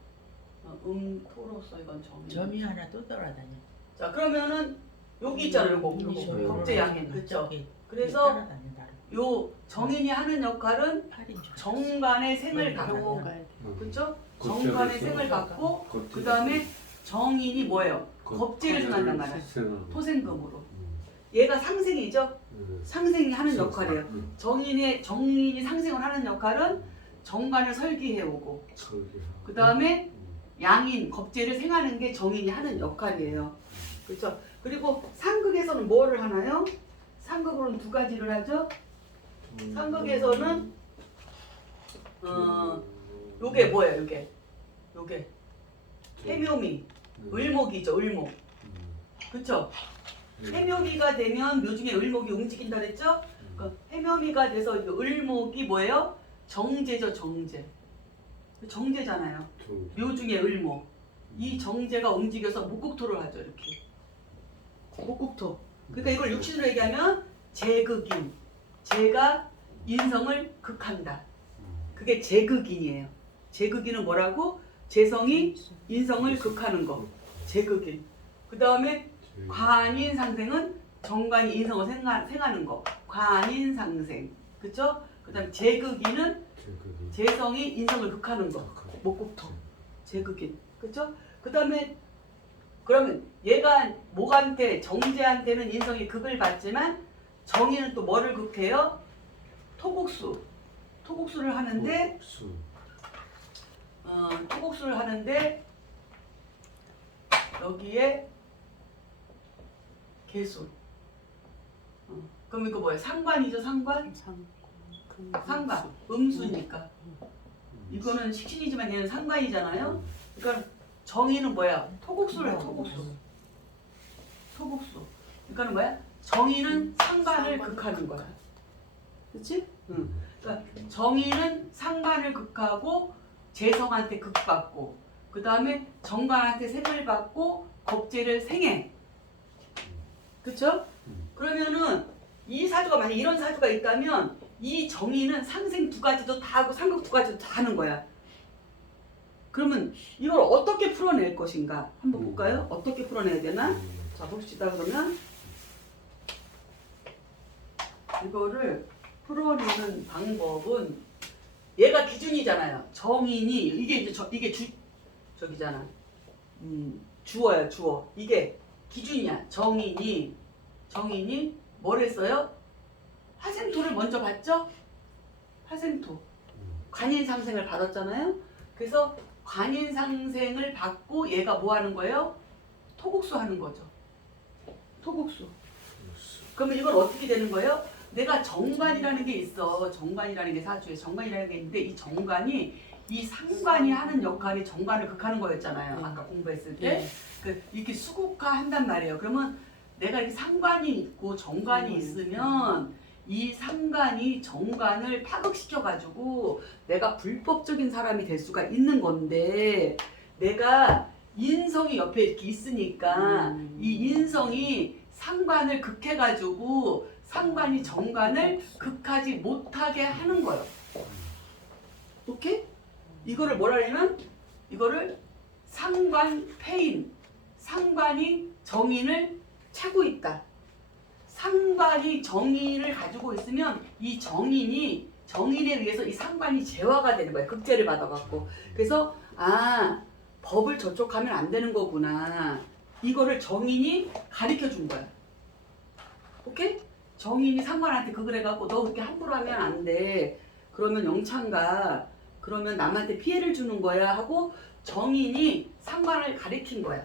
토로서 이건 정인. 점이 하나 또 돌아다녀. 자 그러면은 여기 있잖아요. 요거 겁재 양인. 그렇죠? 그래서 요 정인이 하는 역할은 정관의 생을 받고 그렇죠? 정관의 생을 받고 그 다음에 정인이 뭐예요? 겁재를 생한단 말이야. 토생금으로. 얘가 상생이죠? 상생이 하는 역할이에요. 정인이 상생을 하는 역할은 정관을 설계해오고 그 다음에 양인, 겁재를 생하는 게 정인이 하는 역할이에요. 그렇죠? 그리고 상극에서는 뭐를 하나요? 상극으로는 두 가지를 하죠. 상극에서는 요게 뭐예요? 요게 해묘미, 을목이죠. 을목. 그렇죠? 해묘미가 되면 묘중에 을목이 움직인다 그랬죠? 그러니까 해묘미가 돼서 을목이 뭐예요? 정제죠. 정제잖아요. 묘중에 을목. 이 정제가 움직여서 목국토를 하죠. 이렇게 목국토. 그러니까 이걸 육신으로 얘기하면 제극인. 제가 인성을 극한다. 그게 제극인이에요. 제극인은 뭐라고? 재성이 인성을 극하는 거. 제극인. 그 다음에 관인상생은 정관이 인성을 생하는 거. 관인상생. 그쵸? 그 다음에 제극인은 재성이 인성을 극하는 거. 목국토. 제극인. 그쵸? 그 다음에 그러면 얘가 목한테 정제한테는 인성이 극을 받지만 정의는 또 뭐를 극해요? 토국수. 토국수를 하는데 토국수를 하는데 여기에 개수. 그럼 이거 뭐예요? 상관이죠, 상관? 상관. 음수니까. 이거는 식신이지만 얘는 상관이잖아요. 그러니까 정의는 뭐야? 토국수를 해, 토국수. 토국수. 그러니까 뭐야? 정의는 상관을 극하는 거야. 그렇지? 응. 그러니까 정의는 상관을 극하고 재성한테 극받고 그 다음에 정관한테 생을 받고 겁재를 생해. 그쵸? 그러면은 이 사주가 만약 이런 사주가 있다면 이 정의는 상생 두 가지도 다 하고 상극 두 가지도 다 하는 거야. 그러면 이걸 어떻게 풀어낼 것인가 한번 볼까요? 어떻게 풀어내야 되나? 자 봅시다. 그러면 이거를 풀어내는 방법은 얘가 기준이잖아요. 정인이 이게 이제 이게 저기잖아. 주어야 주어. 이게 기준이야. 정인이 뭘 했어요? 화생토를 먼저 봤죠? 화생토. 관인상생을 받았잖아요. 그래서 관인상생을 받고 얘가 뭐 하는 거예요? 토국수 하는 거죠. 토국수. 그러면 이건 어떻게 되는 거예요? 내가 정관이라는 게 있어. 정관이라는 게 사주에 정관이라는 게 있는데 이 정관이 이 상관이 하는 역할이 정관을 극하는 거였잖아요. 아까 공부했을 때. 이렇게 수국화 한단 말이에요. 그러면 내가 이렇게 상관이 있고 정관이 있으면 이 상관이 정관을 파극시켜가지고 내가 불법적인 사람이 될 수가 있는 건데 내가 인성이 옆에 이렇게 있으니까 이 인성이 상관을 극해가지고 상관이 정관을 극하지 못하게 하는 거예요. 오케이? 이거를 뭐라 하냐면 이거를 상관패인, 상관이 정인을 차고 있다. 상관이 정인을 가지고 있으면 이 정인에 의해서 이 상관이 제화가 되는 거야. 극제를 받아갖고. 그래서 법을 저촉하면 안 되는 거구나. 이거를 정인이 가르쳐 준 거야. 오케이? 정인이 상관한테 그걸 해갖고 너 그렇게 함부로 하면 안 돼. 그러면 영창가. 그러면 남한테 피해를 주는 거야 하고 정인이 상관을 가르친 거야.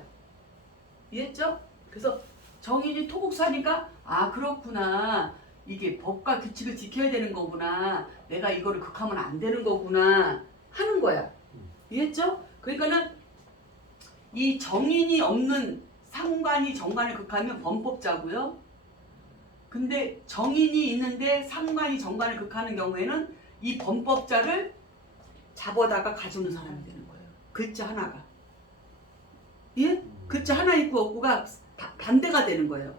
이해했죠? 그래서 정인이 토국사니까 그렇구나. 이게 법과 규칙을 지켜야 되는 거구나. 내가 이거를 극하면 안 되는 거구나 하는 거야. 이해했죠? 그러니까는 이 정인이 없는 상관이 정관을 극하면 범법자고요. 근데 정인이 있는데 상관이 정관을 극하는 경우에는 이 범법자를 잡아다가 가주는 사람이 되는 거예요. 글자 하나가. 예? 글자 하나 있고 없고가 반대가 되는 거예요.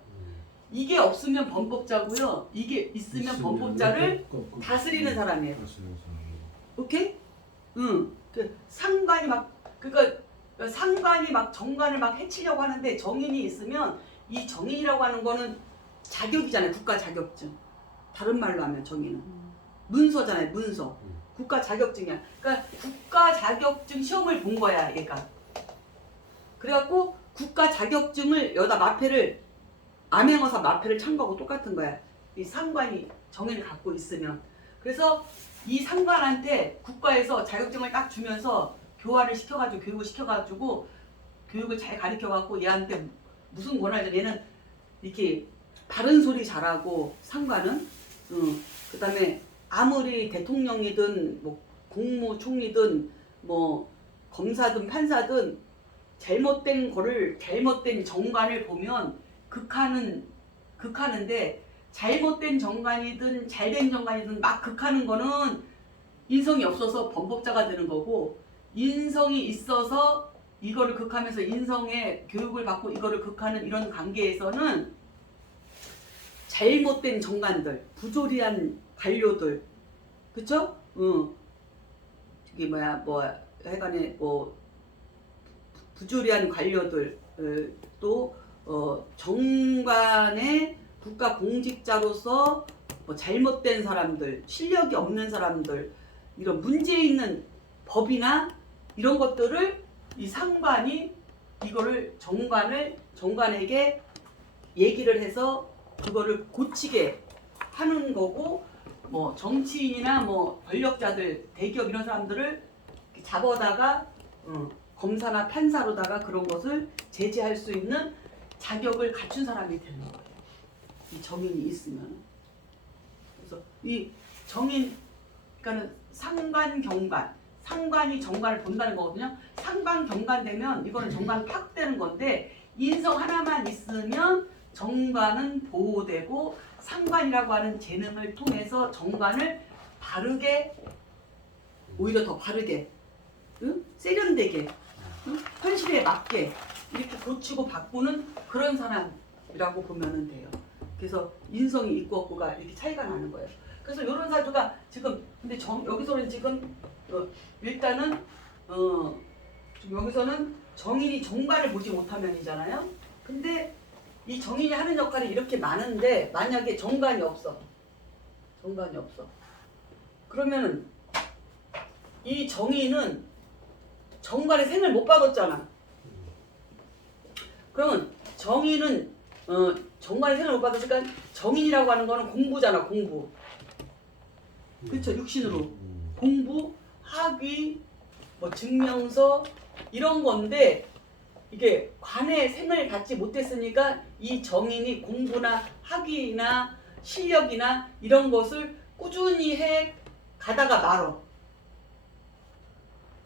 이게 없으면 범법자고요. 이게 있으면 범법자를 다스리는 사람이에요. 오케이? 응. 상관이 그러니까 상관이 정관을 해치려고 하는데 정인이 있으면 이 정인이라고 하는 거는 자격이잖아요. 국가 자격증. 다른 말로 하면 정인은 문서잖아요. 문서. 국가 자격증이야. 그러니까 국가 자격증 시험을 본 거야, 얘가. 그래갖고 국가 자격증을 여기다 마패를 암행어사 마패를 찬 거하고 똑같은 거야. 이 상관이 정인을 갖고 있으면. 그래서 이 상관한테 국가에서 자격증을 딱 주면서 교화를 시켜가지고 교육을 시켜가지고 교육을 잘 가르쳐갖고 얘한테 무슨 권한이죠? 얘는 이렇게 바른 소리 잘하고 상관은 그 다음에 아무리 대통령이든 뭐 국무총리든 뭐 검사든 판사든 잘못된 정관을 보면 극하는데 잘못된 정관이든 잘된 정관이든 막 극하는 거는 인성이 없어서 범법자가 되는 거고 인성이 있어서 이거를 극하면서 인성의 교육을 받고 이거를 극하는 이런 관계에서는 잘못된 정관들, 부조리한 관료들, 그쵸? 저기 하여간에 부조리한 관료들, 또 정관의 국가 공직자로서 잘못된 사람들, 실력이 없는 사람들, 이런 문제 있는 법이나 이런 것들을 이 상관이 이거를 정관에게 얘기를 해서 그거를 고치게 하는 거고, 뭐 정치인이나 뭐 권력자들, 대기업 이런 사람들을 이렇게 잡아다가 검사나 판사로다가 그런 것을 제재할 수 있는 자격을 갖춘 사람이 되는 거예요. 이 정인이 있으면. 그래서 이 정인, 그러니까는 상관 경관, 상관이 정관을 본다는 거거든요. 상관 경관 되면 이거는 정관 파악되는 건데, 인성 하나만 있으면 정관은 보호되고 상관이라고 하는 재능을 통해서 정관을 바르게, 오히려 더 바르게, 세련되게, 현실에 맞게 이렇게 고치고 바꾸는 그런 사람이라고 보면 돼요. 그래서 인성이 있고 없고가 이렇게 차이가 나는 거예요. 그래서 이런 사주가 지금, 근데 여기서는 지금 일단은 지금 여기서는 정인이 정관을 보지 못하면이잖아요. 근데 이 정인이 하는 역할이 이렇게 많은데 만약에 정관이 없어. 그러면은 이 정인은 정관의 생을 못 받았잖아. 그러면 정인은 정관의 생을 못 받았으니까 정인이라고 하는 거는 공부잖아, 공부. 그렇죠, 육신으로. 공부, 학위, 뭐 증명서 이런 건데, 이게 관의 생을 받지 못했으니까 이 정인이 공부나 학위나 실력이나 이런 것을 꾸준히 해 가다가 말어.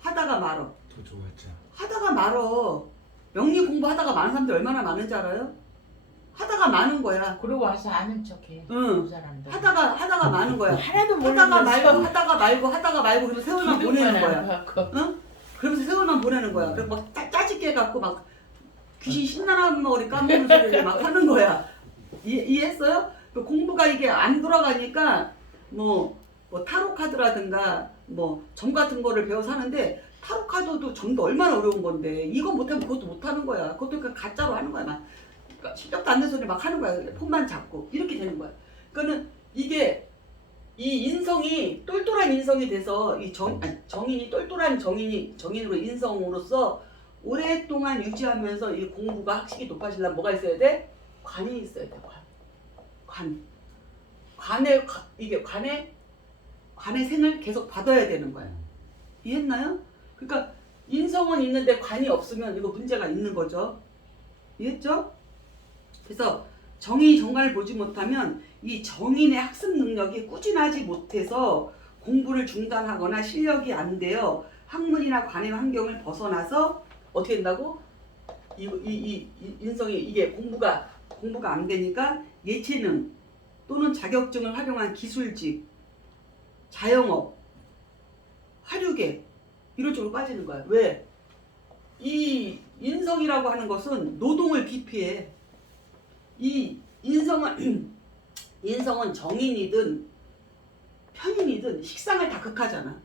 하다가 말어. 더 좋았죠. 하다가 말어. 명리 공부하다가 많은 사람들 얼마나 많은지 알아요? 하다가 많은 거야. 그러고 와서 아는 척해. 응. 그 사람들. 하다가 많은 거야. 하나도 하다가 모르면서 말고 그러면서 세월만 보내는 거야. 거야. 응? 그러면서 세월만 보내는 거야. 그래서 막 짜증게 해갖고 막 귀신 신나는 머리 까먹는 소리를 막 하는 거야. 이해했어요? 그 공부가 이게 안 돌아가니까 뭐 타로 카드라든가 뭐 점 같은 거를 배워서 하는데, 타로 카드도 점도 얼마나 어려운 건데 이거 못하면 그것도 못하는 거야. 그것도 그냥 가짜로 하는 거야. 막 그러니까 실력도 안 되는 소리 막 하는 거야. 폰만 잡고 이렇게 되는 거야. 그러니까는 이게 이 인성이 똘똘한 인성이 돼서 이 정인이 똘똘한 정인으로 인성으로서 오랫동안 유지하면서 이 공부가 학식이 높아지려면 뭐가 있어야 돼? 관이 있어야 돼. 관의 생을 계속 받아야 되는 거야. 이해했나요? 그러니까 인성은 있는데 관이 없으면 이거 문제가 있는 거죠. 이해했죠? 그래서 정인이 정관을 보지 못하면 이 정인의 학습 능력이 꾸준하지 못해서 공부를 중단하거나 실력이 안 되어 학문이나 관의 환경을 벗어나서 어떻게 된다고? 이 인성이 이게 공부가 안 되니까 예체능 또는 자격증을 활용한 기술직, 자영업, 화류계 이런 쪽으로 빠지는 거야. 왜? 이 인성이라고 하는 것은 노동을 기피해. 이 인성은 정인이든 편인이든 식상을 다 극하잖아.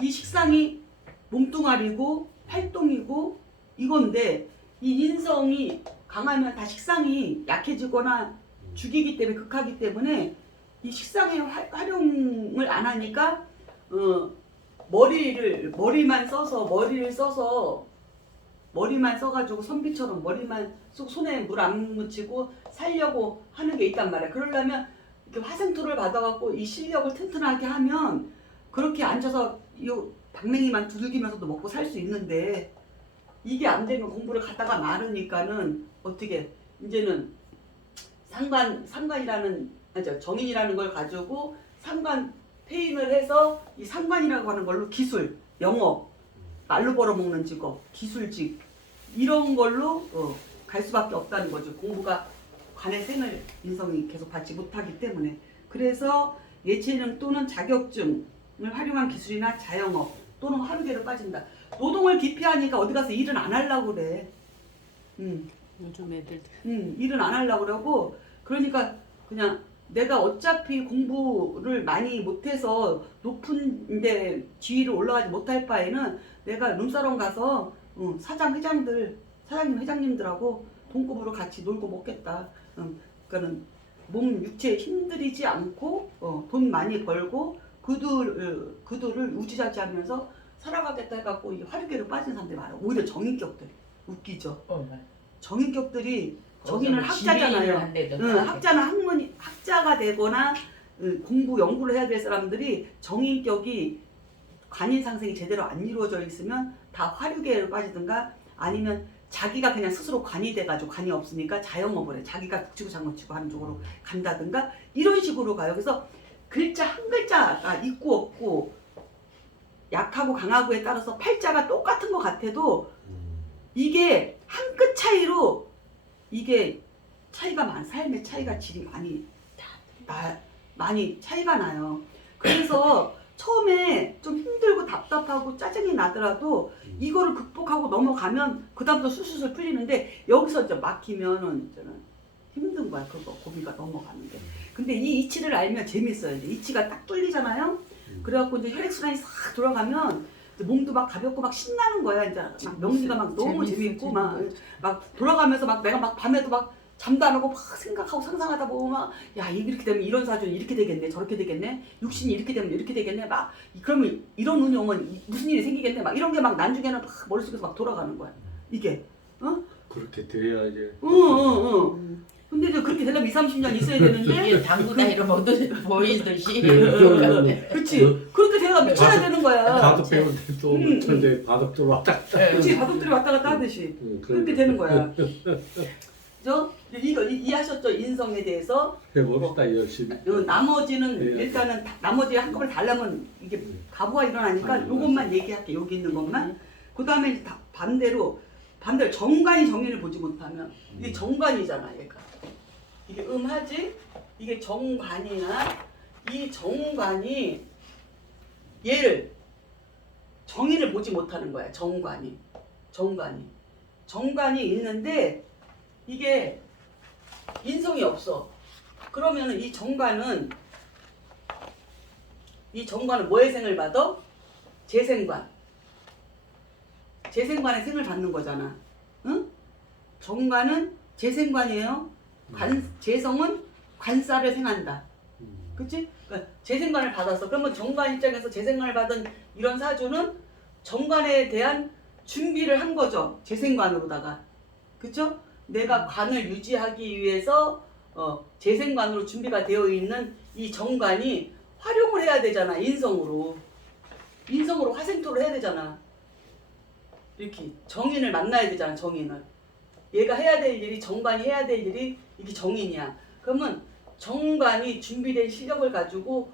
이 식상이 몸뚱아리고 활동이고 이건데, 이 인성이 강하면 다 식상이 약해지거나 죽이기 때문에, 극하기 때문에 이 식상의 활용을 안 하니까 머리만 써가지고 선비처럼 머리만 손에 물 안 묻히고 살려고 하는 게 있단 말이야. 그러려면 이렇게 화생토를 받아갖고 이 실력을 튼튼하게 하면 그렇게 앉아서 이 방맹이만 두들기면서도 먹고 살 수 있는데, 이게 안 되면 공부를 갖다가 말으니까는 어떻게 이제는 정인이라는 걸 가지고 상관 페인을 해서 이 상관이라고 하는 걸로 기술, 영업, 말로 벌어먹는 직업, 기술직 이런 걸로 갈 수밖에 없다는 거죠. 공부가 관의 생을 인성이 계속 받지 못하기 때문에. 그래서 예체능 또는 자격증을 활용한 기술이나 자영업 또는 화류계로 빠진다. 노동을 기피하니까 어디 가서 일은 안 하려고 그래. 요즘 애들 일은 안 하려고 그러고, 그러니까 그냥 내가 어차피 공부를 많이 못해서 높은 데 지위를 올라가지 못할 바에는 내가 룸사롱 가서 사장님 회장님들하고 동급으로 같이 놀고 먹겠다. 그러니까는 몸 육체 힘들이지 않고 돈 많이 벌고 그들을 우지자지하면서 살아가겠다 해갖고 이 화류계로 빠진 사람들이 많아. 오히려 정인격들. 웃기죠. 맞아. 정인격들이 정인은 학자잖아요. 한대도 응, 학자는 학자가 되거나 공부 연구를 해야 될 사람들이 정인격이 관인상생이 제대로 안 이루어져 있으면 다 화류계로 빠지든가 아니면 자기가 그냥 스스로 관이 돼가지고 관이 없으니까 자영업을 해. 자기가 북치고 장구치고 하는 쪽으로 간다든가 이런 식으로 가요. 그래서 글자 한 글자가 있고 없고 약하고 강하고에 따라서 팔자가 똑같은 것 같아도 이게 한 끗 차이로 이게 차이가 삶의 차이가 질이 많이 차이가 나요. 그래서 처음에 좀 힘들고 답답하고 짜증이 나더라도 이거를 극복하고 넘어가면 그다음부터 술술 풀리는데 여기서 이제 막히면은 이제는 힘든 거야. 그거 고비가 넘어가는데. 근데 이 이치를 알면 재밌어요. 이제 이치가 딱 뚫리잖아요. 그래갖고 이제 혈액순환이 싹 돌아가면 이제 몸도 막 가볍고 막 신나는 거야. 이제 막 명리가 막 너무 재밌고 막 돌아가면서 막 내가 막 밤에도 막 잠도 안 오고 막 생각하고 상상하다 보면 막 야 이렇게 되면 이런 사주는 이렇게 되겠네 저렇게 되겠네 육신이 이렇게 되면 이렇게 되겠네 막 그러면 이런 운이 오면 무슨 일이 생기겠네 막 이런 게 막 나중에는 막 머릿속에서 막 돌아가는 거야 이게 그렇게 돼야 이제. 근데 이제 그렇게 되려면 2, 30년 있어야 되는데 이게 당구다 이러면 보이듯이 그치 그렇게 되려면 미쳐야 되는 거야 바둑 배울 때도 천재 바둑들 왔다 갔다. 그치 바둑들이 왔다 갔다 하듯이 그렇게 되는 거야 그죠? 이거 이해하셨죠? 인성에 대해서 해봅시다 열심히. 나머지는 네. 일단은 나머지 한꺼번에 달라면 이게 가부가 일어나니까 요것만 얘기할게 여기 있는 것만 그 다음에 반대로 정관이 정인을 보지 못하면 이게 정관이잖아 얘가 이게 음하지 이게 정관이나 이 정관이 얘를 정인을 보지 못하는 거야 정관이 있는데 이게 인성이 없어. 그러면은 이 정관은 뭐의 생을 받아? 재생관의 생을 받는 거잖아. 응? 정관은 재생관이에요. 재성은 관사를 생한다. 그치? 그러니까 재생관을 받았어. 그러면 정관 입장에서 재생관을 받은 이런 사주는 정관에 대한 준비를 한 거죠. 재생관으로다가. 그쵸? 내가 관을 유지하기 위해서 재생관으로 준비가 되어 있는 이 정관이 활용을 해야 되잖아. 인성으로 화생토를 해야 되잖아. 이렇게 정인을 만나야 되잖아. 정인을 얘가 해야 될 일이 정관이 해야 될 일이 이게 정인이야. 그러면 정관이 준비된 실력을 가지고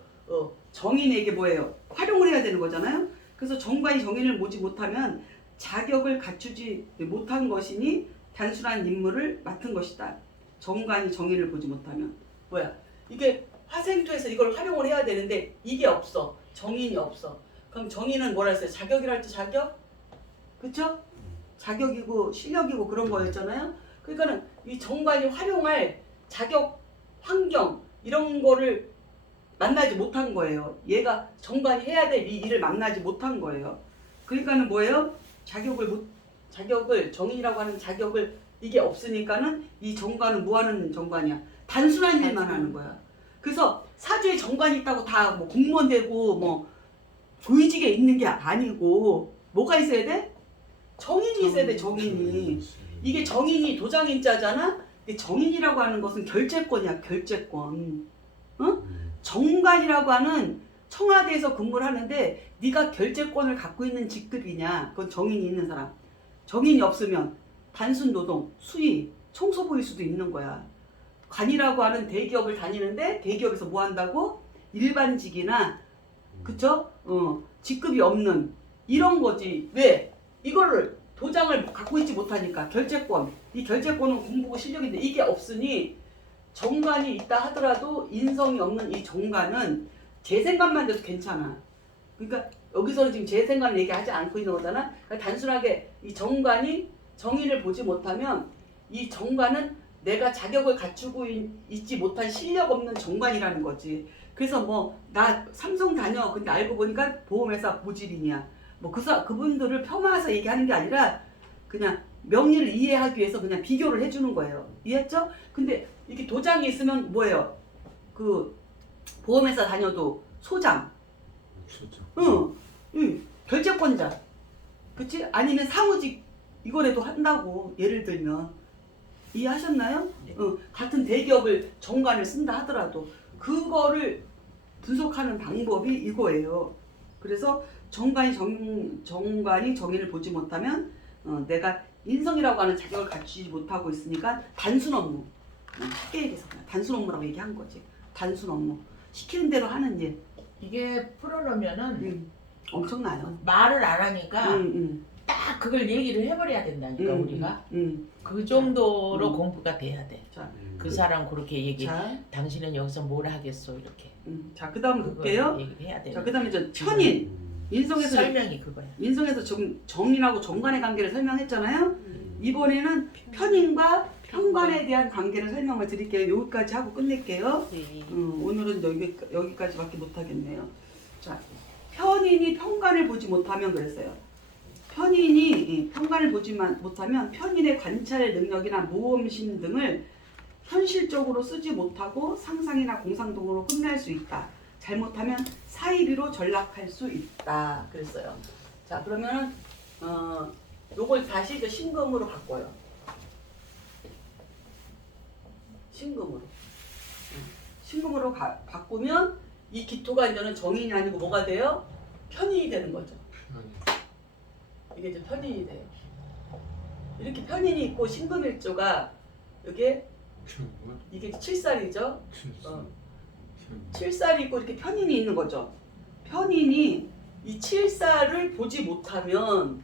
정인에게 뭐예요? 활용을 해야 되는 거잖아요. 그래서 정관이 정인을 보지 못하면 자격을 갖추지 못한 것이니 단순한 임무를 맡은 것이다. 정관이 정인을 보지 못하면 뭐야? 이게 화생토에서 이걸 활용을 해야 되는데 이게 없어. 정인이 없어. 그럼 정인은 뭐라 했어요? 자격이랄지 자격? 그쵸? 자격이고 실력이고 그런 거였잖아요. 그러니까는 이 정관이 활용할 자격, 환경 이런 거를 만나지 못한 거예요. 얘가 정관이 해야 될 이 일을 만나지 못한 거예요. 그러니까는 뭐예요? 자격을 정인이라고 하는 자격을 이게 없으니까는 이 정관은 뭐 하는 정관이야? 단순한 일만 하는 거야. 그래서 사주에 정관이 있다고 다 뭐 공무원 되고 뭐 조이직에 있는 게 아니고 뭐가 있어야 돼? 정인이 있어야 돼. 정인이. 이게 정인이 도장인자잖아. 정인이라고 하는 것은 결재권이야. 결재권. 정관이라고 하는 청와대에서 근무를 하는데 네가 결재권을 갖고 있는 직급이냐? 그건 정인이 있는 사람. 정인이 없으면 단순 노동, 수의, 청소부일 수도 있는 거야. 관이라고 하는 대기업을 다니는데 대기업에서 뭐 한다고? 일반직이나 그쵸? 직급이 없는 이런 거지. 왜? 이거를 도장을 갖고 있지 못하니까 결재권. 이 결재권은 공부고 실력인데 이게 없으니 정관이 있다 하더라도 인성이 없는 이 정관은 재생관만 돼도 괜찮아. 그러니까 여기서는 지금 재생관을 얘기하지 않고 있는 거잖아. 그러니까 단순하게 이 정관이 정인을 보지 못하면 이 정관은 내가 자격을 갖추고 있지 못한 실력 없는 정관이라는 거지. 그래서 뭐 나 삼성 다녀. 근데 알고 보니까 보험회사 모집인이야. 뭐 그분들을 폄하해서 얘기하는 게 아니라 그냥 명리를 이해하기 위해서 그냥 비교를 해주는 거예요. 이해했죠? 근데 이렇게 도장이 있으면 뭐예요? 그 보험회사 다녀도 소장. 결재권자. 그치? 아니면 사무직 이거라도 한다고 예를 들면 이해하셨나요? 네. 같은 대기업을 정관을 쓴다 하더라도 그거를 분석하는 방법이 이거예요. 그래서 정관이 정의를 보지 못하면 내가 인성이라고 하는 자격을 갖추지 못하고 있으니까 단순 업무, 쉽게 얘기해서 그냥 단순 업무라고 얘기한 거지. 단순 업무, 시키는 대로 하는 일. 이게 풀어놓으면은 엄청나요. 말을 안 하니까 음. 딱 그걸 얘기를 해버려야 된다니까 우리가 음. 그 정도로 음. 공부가 돼야 돼. 자, 그 사람 그렇게 얘기. 자, 당신은 여기서 뭘 하겠어 이렇게. 자, 그다음 그걸 볼게요. 얘기를 해야 돼. 자, 그다음에 저 편인. 인성에서 설명이 그거야. 인성에서 지금 정인하고 정관의 관계를 설명했잖아요. 이번에는 편인과 편관에 대한 관계를 설명을 드릴게요. 여기까지 하고 끝낼게요. 네. 오늘은 여기까지밖에 못하겠네요. 자, 편인이 편관을 보지 못하면 그랬어요. 편인이 편관을 보지 못하면 편인의 관찰 능력이나 모험심 등을 현실적으로 쓰지 못하고 상상이나 공상동으로 끝날 수 있다. 잘못하면 사이비로 전락할 수 있다. 그랬어요. 자, 그러면은 요걸 다시 이제 신금으로 바꿔요. 신금으로. 신금으로 바꾸면 이 기토가 이제는 정인이 아니고 뭐가 돼요? 편인이 되는 거죠. 이게 이제 편인이 돼요. 이렇게 편인이 있고 신금일조가 이게 7살이죠. 7살이 있고 이렇게 편인이 있는 거죠. 편인이 이 7살을 보지 못하면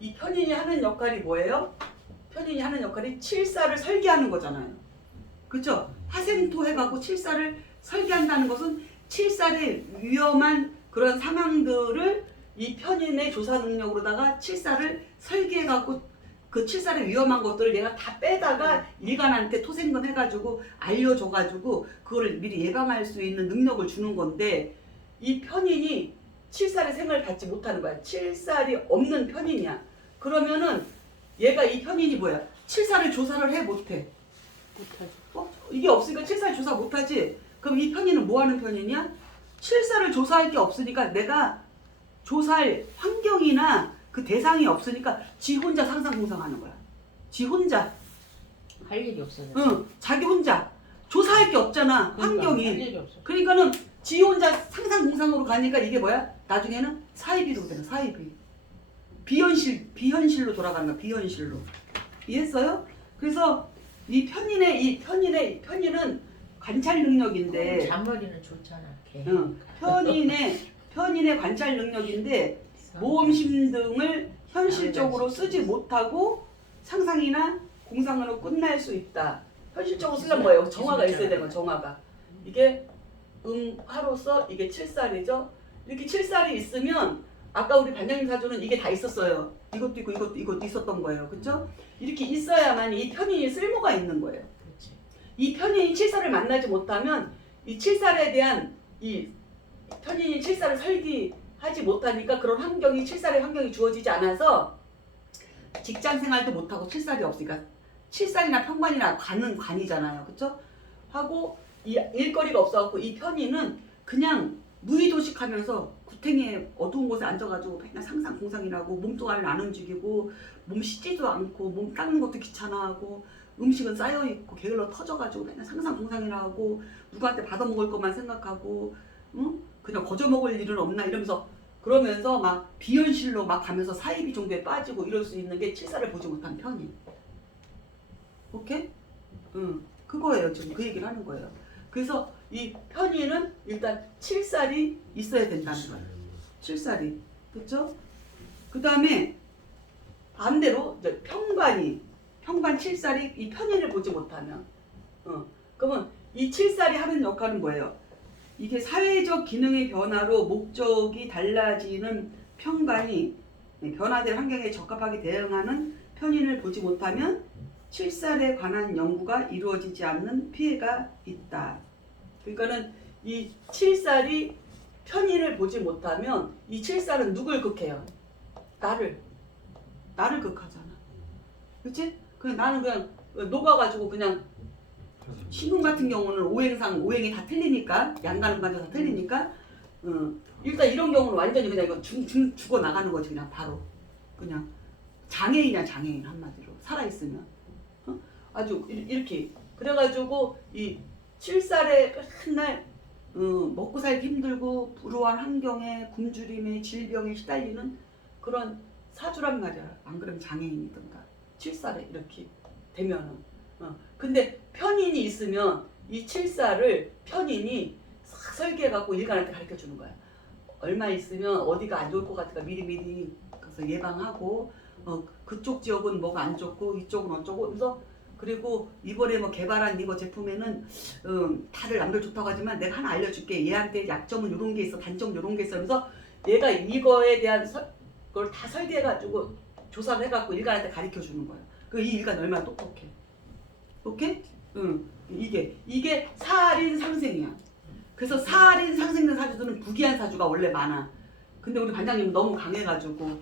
이 편인이 하는 역할이 뭐예요? 편인이 하는 역할이 7살을 설계하는 거잖아요. 그렇죠? 화생토 해갖고 7살을 설계한다는 것은 7살의 위험한 그런 상황들을 이 편인의 조사 능력으로다가 7살을 설계해갖고 그 7살의 위험한 것들을 내가 다 빼다가 일간한테 토생금 해가지고 알려줘가지고 그거를 미리 예방할 수 있는 능력을 주는 건데 이 편인이 7살의 생을 받지 못하는 거야. 7살이 없는 편인이야. 그러면은 얘가 이 편인이 뭐야? 7살을 조사를 해 못해? 못하죠. 이게 없으니까 7살 조사 못하지? 그럼 이 편인은 뭐 하는 편이냐? 7살을 조사할 게 없으니까 내가 조사할 환경이나 그 대상이 없으니까 지 혼자 상상공상하는 거야. 지 혼자. 할 일이 없어요. 자기 혼자. 조사할 게 없잖아. 할 환경이. 일이 없어. 그러니까는 지 혼자 상상공상으로 가니까 이게 뭐야? 나중에는 사이비로 되는 사이비. 비현실로 돌아가는 거야. 비현실로. 이해했어요? 그래서 이 편인은 관찰 능력인데 잔머리는 좋잖아. 걔. 편인의 관찰 능력인데 모험심 등을 현실적으로 쓰지 못하고 상상이나 공상으로 끝날 수 있다. 현실적으로 쓰려면 뭐예요? 정화가 있어야 되는 거. 정화가. 이게 화로서 이게 7살이죠. 이렇게 7살이 있으면 아까 우리 반장님 사주는 이게 다 있었어요. 이것도 있고 이것도 있었던 거예요. 그렇죠? 이렇게 있어야만 이 편인이 쓸모가 있는 거예요. 그렇지. 이 편인이 7살을 만나지 못하면 이 7살에 대한 이 편인이 7살을 설계하지 못하니까 그런 환경이 7살의 환경이 주어지지 않아서 직장 생활도 못하고 7살이 없으니까 7살이나 편관이나 관이잖아요. 그렇죠? 하고 이 일거리가 없어갖고 이 편인은 그냥 무의도식하면서 구탱이에 어두운 곳에 앉아가지고 맨날 상상 공상이라고 몸뚱아리를 안 움직이고 몸 씻지도 않고 몸 닦는 것도 귀찮아하고 음식은 쌓여있고 게을러 터져가지고 맨날 상상 공상이나 하고 누구한테 받아먹을 것만 생각하고 그냥 거저먹을 일은 없나 이러면서 그러면서 막 비현실로 막 가면서 사이비 정도에 빠지고 이럴 수 있는 게 7살을 보지 못한 편인. 오케이? 그거예요. 지금 그 얘기를 하는 거예요. 그래서 이 편인은 일단 7살이 있어야 된다는 거예요. 7살이. 그렇죠? 그 다음에 반대로 이제 편관 7살이 이 편인을 보지 못하면 그러면 이 7살이 하는 역할은 뭐예요? 이게 사회적 기능의 변화로 목적이 달라지는 편관이 변화된 환경에 적합하게 대응하는 편인을 보지 못하면 7살에 관한 연구가 이루어지지 않는 피해가 있다. 그러니까는 이 7살이 편인을 보지 못하면 이 7살은 누굴 극해요? 나를 극하잖아. 그렇지? 그냥 나는 그냥 녹아가지고 그냥 신금 같은 경우는 오행이 다 틀리니까 양가는 관계가 다 틀리니까 일단 이런 경우는 완전히 그냥 이거 죽어 나가는 거지 그냥 바로. 그냥 장애인이야 장애인 한마디로 살아있으면 아주 이렇게 그래가지고 이 7살에 맨날 먹고 살기 힘들고 불우한 환경에 굶주림에 질병에 시달리는 그런 사주란 말이야. 안 그러면 장애인이든가 7살에 이렇게 되면은 근데 편인이 있으면 이 7살을 편인이 싹 설계해갖고 일간한테 가르쳐주는 거야. 얼마 있으면 어디가 안 좋을 것 같으니까 미리미리 가서 예방하고 그쪽 지역은 뭐가 안 좋고 이쪽은 어쩌고 그래서 그리고 이번에 뭐 개발한 이거 제품에는 다들 남들 좋다고 하지만 내가 하나 알려줄게. 얘한테 약점은 이런 게 있어 단점은 이런 게 있어 그래서 얘가 이거에 대한 그걸 다 설계해가지고 조사를 해갖고 일간한테 가르쳐주는 거야. 그 이 일간 얼마나 똑똑해. 오케이? 이게 살인 상생이야. 그래서 살인 상생된 사주들은 부귀한 사주가 원래 많아. 근데 우리 반장님은 너무 강해가지고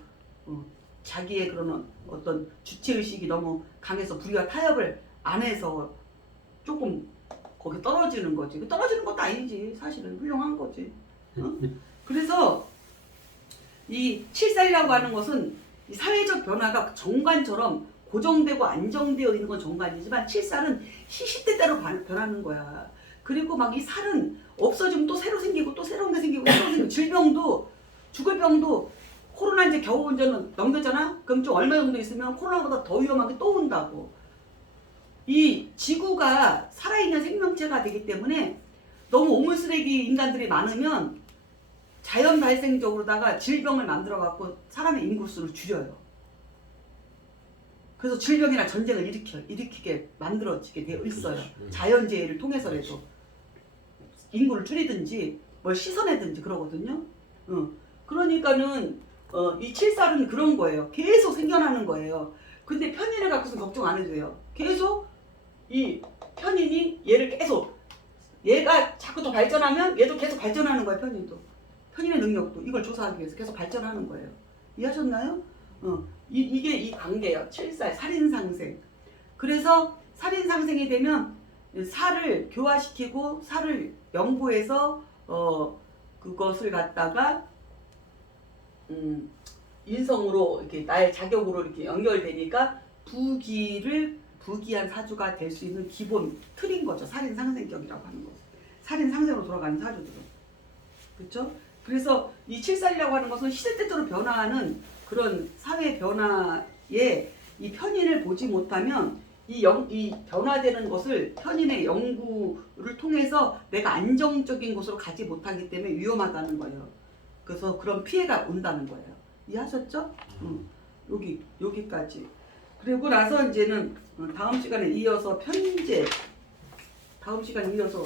자기의 그런 어떤 주체의식이 너무 강해서 불의와 타협을 안 해서 조금 거기 떨어지는 거지. 떨어지는 것도 아니지. 사실은 훌륭한 거지. 그래서 이 7살이라고 하는 것은 이 사회적 변화가 정관처럼 고정되고 안정되어 있는 건 정관이지만 7살은 시시때때로 변하는 거야. 그리고 막 이 살은 없어지면 또 새로 생기고 또 새로운 게 생기고 새로운 게 생기고 질병도 죽을 병도 코로나 이제 겨우 이제는 넘겼잖아? 그럼 좀 얼마 정도 있으면 코로나보다 더 위험한 게 또 온다고. 이 지구가 살아있는 생명체가 되기 때문에 너무 오물쓰레기 인간들이 많으면 자연 발생적으로다가 질병을 만들어 갖고 사람의 인구수를 줄여요. 그래서 질병이나 전쟁을 일으키게 만들어지게 되어 있어요. 자연재해를 통해서라도 인구를 줄이든지 뭘 씻어내든지 그러거든요. 그러니까는 이 7살은 그런 거예요. 계속 생겨나는 거예요. 근데 편인을 갖고서는 걱정 안 해도 돼요. 계속 이 편인이 얘를 계속 얘가 자꾸 더 발전하면 얘도 계속 발전하는 거야. 편인도. 편인의 능력도 이걸 조사하기 위해서 계속 발전하는 거예요. 이해하셨나요? 이게 이 관계예요. 7살 살인상생. 그래서 살인상생이 되면 살을 교화시키고 살을 연구해서 그것을 갖다가 인성으로 이렇게 나의 자격으로 이렇게 연결되니까 부귀한 사주가 될 수 있는 기본 틀인 거죠. 살인상생격이라고 하는 거. 살인상생으로 돌아가는 사주들은. 그렇죠? 그래서 이 7살이라고 하는 것은 시대때때로 변화하는 그런 사회 변화에 이 편인을 보지 못하면 이 변화되는 것을 편인의 연구를 통해서 내가 안정적인 곳으로 가지 못하기 때문에 위험하다는 거예요. 그래서 그런 피해가 온다는 거예요. 이해하셨죠? 여기까지. 그리고 나서 이제는 다음 시간에 이어서 편제. 다음 시간에 이어서